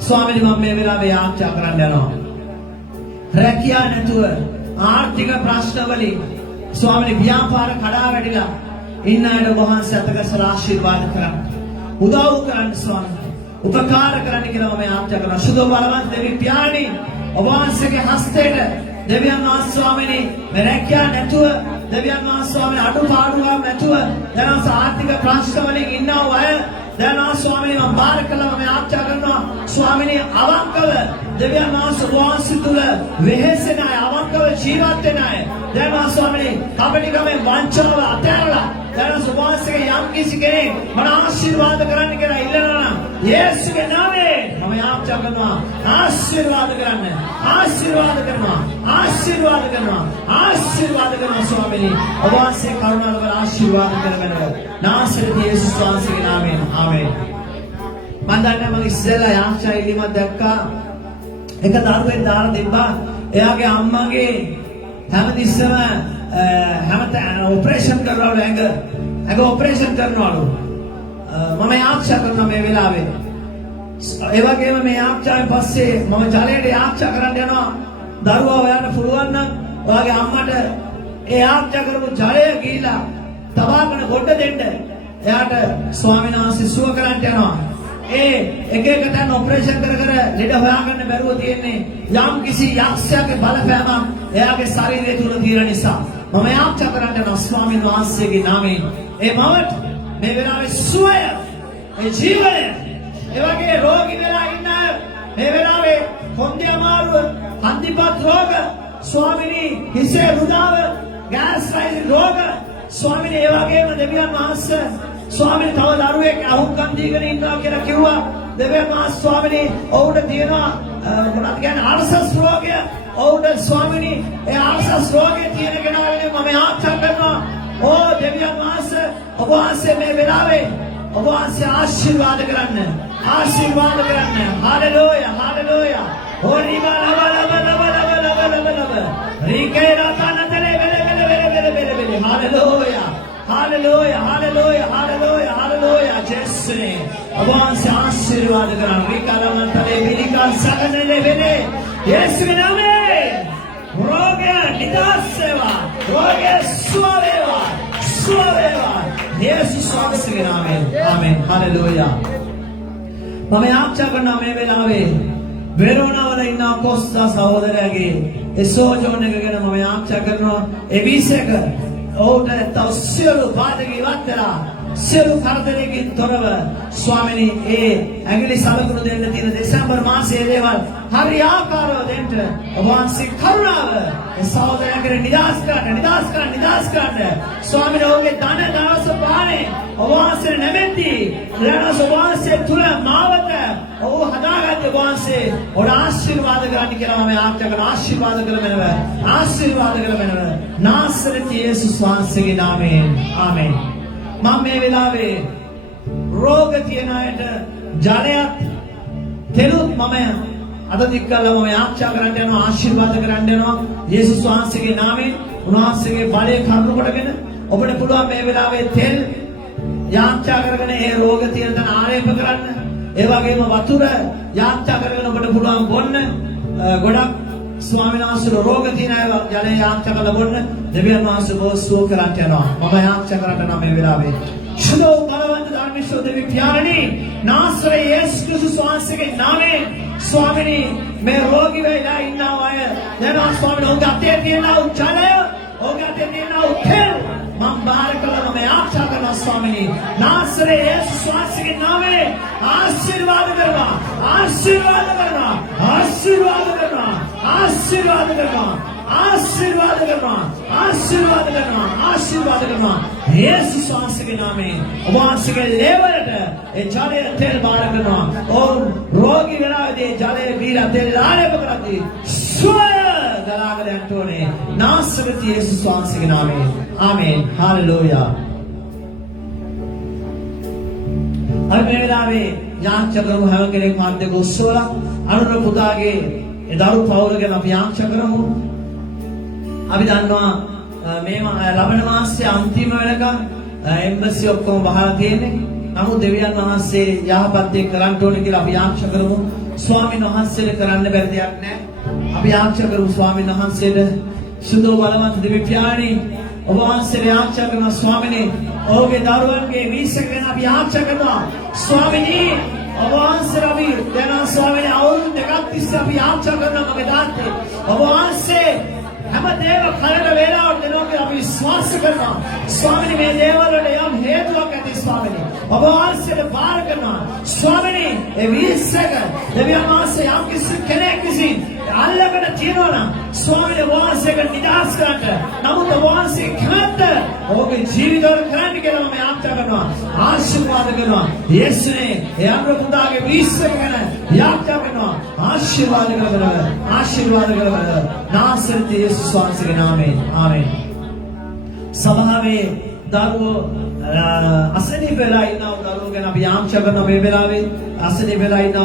ස්වාමීනි මම මේ වෙලාවේ යාත්‍රා කරන්න යනවා රැකියාව නැතුව ආර්ථික ප්‍රශ්න වලින් ස්වාමීනි ව්‍යාපාර කඩා වැටිලා ඉන්න අයට ඔබ වහන්සේ අතගසලා ආශිර්වාද කරන්න උදව් කරන්න ස්වාමීනි උපකාර කරන්න කියලා මම යාත්‍රා කරනවා සුදෝ බලවන්ත දෙවි පියාණනි ඔබ වහන්සේගේ හස්තයට දෙවියන් වහන්සේ ස්වාමීනි මේ රැකියාව නැතුව දෙවියන් වහන්සේ ස්වාමීනි අඩුපාඩුකම් නැතුව දැන් ආර්ථික ප්‍රශ්න වලින් ඉන්නව අය දැන් ස්වාමීනි මම බාර කළා මම යාත්‍රා කරනවා ස්වාමීනි අවංකව දෙවියන් වහන්සේ වහන්සේ තුල වෙහෙසෙන අය අවංකව ජීවත් වෙන අය දැන් ස්වාමීනි කපටිකමෙන් වංචාව අතහැරලා දැන් සුභාසගේ යම් කිසි කෙනෙක් මට ආශිර්වාද කරන්න කියලා ඉල්ලනවා නම් යේසුගේ නාමයෙන් මම යාත්‍රා කරනවා ආශිර්වාද කරනවා ස්වාමීනි ඔබ වහන්සේ කරුණාව ආශිර්වාද කරගන්න නාසරෙත් යේසුස් වහන්සේගේ නාමයෙන් ආමේන් මම දන්නවා මම ඉස්සෙල්ලා යාත්‍රා ඉල්ලීමක් දැක්කා එක දරුවෙක් දාලා තිබ්බා එයාගේ අම්මගේ හැමතිස්සම ඔපරේෂන් කරනවලු ඇඟ ඔපරේෂන් කරනවලු මම ආශා කරනවා මේ වෙලාවේ ඒ වගේම මේ ආච්චාවෙන් පස්සේ මම ජලයට ආච්චා කරන්න යනවා. දරුවා ඔයාලට පුළුවන් නම් ඔයාගේ අම්මට ඒ ආච්චා කරපු ජලය ගිහිලා තබාගෙන ගොඩ දෙන්න. එයාට ස්වාමීන් වහන්සේ සුව කරන්න යනවා. ඒ එක එක තැන් ඔපරේෂන් කර ලෙඩ හොයාගන්න බැරුව තියෙන්නේ යම් කිසි යක්ෂයාගේ බලපෑමක් එයාගේ ශරීරය තුල තියෙන නිසා මම ආච්චා කරන්න යනවා ස්වාමීන් වහන්සේගේ නාමයෙන්. ඒ මවට මේ වෙලාවේ සුවය, ඒ ජීවනය, ඒ වගේ රෝගී වෙලා ඉන්න අය මේ වෙලාවේ කොන්දේ අමාරුව, හන්දිපත් රෝග, ස්වාමිනී හිසේ රුධාව, ගෑස්ට්‍රයිටිස් රෝග, ස්වාමිනී ඒ වගේම දෙවියන් වහන්සේ ස්වාමිනී තව දරුවෙක් අහුම්කම් දීගෙන ඉන්නවා කියලා කිව්වා. දෙවියන් වහන්සේ ස්වාමිනී ඔහුට තියෙනවා මොනවද කියන්නේ ආර්සස් රෝගය. ඔහුට ස්වාමිනී ඒ ආර්සස් රෝගය තියෙන කෙනා වෙනුවෙන් මම ආච්චා කරනවා. ඕ දෙවියන් වහන්සේ ඔබ වහන්සේ මේ වෙලාවේ ඔබ වහන්සේ ආශිර්වාද කරන්න. ආශිර්වාද කරන්න. Hallelujah hallelujah. හොරිබා ලබ ලබ ලබ ලබ ලබ ලබ ලබ. රීකේ රතනතලේ වෙල වෙල වෙල වෙල වෙල වෙල. Hallelujah. Hallelujah, hallelujah, hallelujah, hallelujah. Jésù. ඔබ වහන්සේ ආශිර්වාද කරන්න. රීකලමන්තලේ මිලිකන් සකනලේ වෙලේ. යේසුගේ නාමයෙන්. රෝගය නිදහස් වේවා. රෝගය සුව වේවා. සුව වේවා. යේසුස් වහන්සේගේ නාමයෙන්. ආමෙන්. හallelujah. මම ආච්චා කරනවා මේ වෙලාවේ වෙරෝනා වල ඉන්න කොස්සා සහෝදරයාගේ ඒ සෝජෝන් එක ගැන මම ආච්චා කරනවා. ඒ විශේෂක ඔහුට තව සියලු බාධක ඉවත් වෙලා සියලු කරදරයකින් තොරව ස්වාමිනී ඒ ඇඟිලි සලකුණු දෙන්න තියෙන දෙසැම්බර් මාසයේ දේවල් හරි ආකාරව දෙන්න ඔබ වහන්සේ කරුණාව ඒ සහෝදරයාගේ නිදහස් කරන්න ස්වාමිනී ඔහුගේ ධන දවස පානේ ඔබ වහන්සේ නැමෙති ඊළඟ ඔබ වහන්සේ තුල මාවත ඔහු හදාගන්න ඔබ වහන්සේ ඔබ ආශිර්වාද කරන්න කියලා මම ආඥා කරනවා. ආශිර්වාද කරමෙනව නාසරෙත් යේසුස් වහන්සේගේ නාමයෙන්. ආමෙන්. මම මේ වෙලාවේ රෝග තියෙන අයට ජලයක් තෙලුත් මම අද දික් කළා මම ආච්චා කරන්න යනවා. ආශිර්වාද කරන්න යනවා යේසුස් වහන්සේගේ නාමයෙන්. උන්වහන්සේගේ බලය කරුණු කොටගෙන ඔබට පුළුවන් මේ වෙලාවේ තෙල් යාච්චා කරගෙන ඒ රෝග තියෙන තැන ආලේප කරන්න. ඒ වගේම වතුර යාච්චා කරගෙන ඔබට පුළුවන් බොන්න. ගොඩක් ස්වාමීන් වහන්සේ රෝග තියෙන අය ජලය යාච්චා කරලා බොන්න. දෙවියන් වහන්සේ බෝසුව කරන්ට යනවා. මම යාච්චා කරන්න යනවා මේ වෙලාවේ. සුදෝ බලවන්ත ධර්මීශෝ දෙවි පියාණනි නාසරේ යේසුස් ක්‍රිස්තුස් වහන්සේගේ නාමයෙන් ස්වාමිනී මේ රෝගී වෙලා ඉන්නා අය දෙනවා ස්වාමිනී ඔහුගේ අතේ තියෙන ජලය ඔහුගේ අතේ තියෙන තෙල් මම බාර කළා මම යාච්චා කරනවා ස්වාමිනී නාසරේ යේසුස් වහන්සේගේ නාමයෙන් ආශිර්වාද කරනවා. ආශිර්වාද කරනවා. ආශිර්වාද කරනවා. ආශිර්වාද කරනවා. ආශිර්වාද කරනවා. ආශිර්වාද කරනවා. ආශිර්වාද කරනවා. යේසුස් වහන්සේගේ නාමයෙන් ඔබ වහන්සේගේ ලේවලට ඒ ජලය තෙල් බාර කරනවා. ඕ රෝගී වෙලාවේදී ජලය බීලා තෙල් ආලේප කරද්දී සුවය දලාගෙන යන්න ඕනේ. නාසරෙත් යේසුස් වහන්සේගේ නාමයෙන්. ආමෙන්. හalleluya. අර මේ වෙලාවේ යාච්චා කරමු හැම කෙනෙක් මාධ්‍ය ගොස්සවලා අනුර පුතාගේ ඒ දරු පවුල ගැන අපි යාච්චා කරමු. අපි දන්නවා මේ ලබන මාසයේ අන්තිම වෙනකම් එම්බසි ඔක්කොම බහලා තියෙන්නේ. නමුත් දෙවියන් වහන්සේ යහපත් දේ කරන්න ඕනේ කියලා අපි යාච්චා කරමු. ස්වාමීන් වහන්සේට කරන්න බැරි දෙයක් නැහැ. අපි යාච්චා කරමු ස්වාමීන් වහන්සේට සුදෝ බලවත් දෙවි පියාණනි ඔබ වහන්සේට යාච්චා කරනවා ස්වාමිනේ ඔහුගේ දරුවන්ගේ වීසක ගැන අපි යාච්චා කරනවා ස්වාමිනී ඔබ වහන්සේ අපි දැන් ස්වාමිනේ අවුරුදු දෙකක් තිස්සේ අපි යාච්චා කරනවා මගේ තාත්තේ ඔබ වහන්සේ හැම දේව කරන වේලාවට දෙනවා කියලා අපි විශ්වාස කරනවා ස්වාමිනේ මේ දේවල් වල යම් හේතුවක් ඇති ස්වාමිනේ ඔබ වහන්සේට බාර කරනවා ස්වාමිනේ ඒ වීසක දෙවියන් වහන්සේ යම් කිසි කෙනෙක් විසින් අල්ලගෙන තියනවා නම් ස්වාමිනේ වහන්සේට නිදහස් කරන්න නමුත් වහන්සේ කැමැත්ත ඔබේ ජීවිතවල කරන්න කියලා මම යාත්‍රා කරනවා ආශිර්වාද කරනවා යේසුනේ ඒ අම්ර පුතාගේ වීසක ගැන යාත්‍රා කරනවා ආශිර්වාද කරනවා නාසරෙත් යේසුස් වහන්සේගේ නාමයෙන් ආමෙන් සභාවේ දරුවෝ අසනීප වෙලා ඉන්නව දරුවෝ ගැන අපි යාච්චා කරනවා මේ වෙලාවේ අසනීප වෙලා ඉන්නව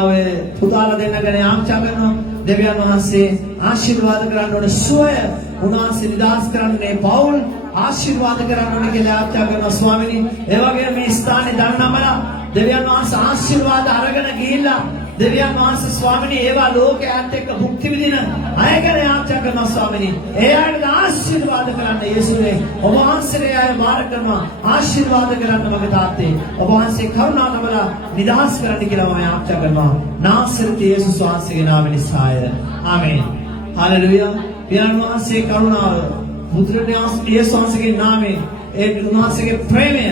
පුතාලා දෙන්න ගැන යාච්චා කරනවා දෙවියන් වහන්සේ ආශිර්වාද කරන්න ඕනේ සුවය උන්වහන්සේ නිදහස් කරන්නේ පවුල් ආශිර්වාද කරන්න ඕනේ කියලා යාච්චා කරනවා ස්වාමිනී ඒ වගේම මේ ස්ථානේ දන්නමලා දෙවියන් වහන්සේ ආශිර්වාද අරගෙන ගිහිල්ලා දෙවියන් වහන්සේ ස්වාමිනී ඒවා ලෝකයට එක්ක භුක්ති විඳින අය ගැන යාචනා කරනවා ස්වාමිනී. ඒ අයට ආශිර්වාද කරන්න යේසුනේ. ඔබ වහන්සේ අය බාර කරනවා ආශිර්වාද කරන්න මගේ තාත්තේ. ඔබ වහන්සේ කරුණා කරලා නිදහස් කරන්න කියලා මම යාචනා කරනවා. නාසරෙත් යේසුස් වහන්සේගේ නාමයෙන් නිසාය. ආමේන්. හalleluya. පියාණන් වහන්සේ කරුණාව බුදුරජාණන් යේසුස් වහන්සේගේ නාමයෙන් ඒ උන්වහන්සේගේ ප්‍රේමය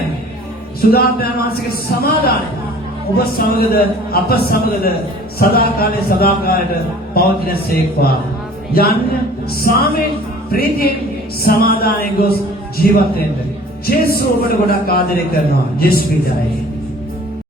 සුදාත්මයන් වහන්සේගේ සමාදානය ඔබ සමගද අප සමගද සදාකාලේ සදාකාලයට පවතින සේක්වා. යන්න සාමයෙන් ප්‍රීතියෙන් සමාදානයෙන් ගොස් ජීවත් වෙන්න. ජේසු ඔබට ගොඩක් ආදරය කරනවා. ජේසු විදායි.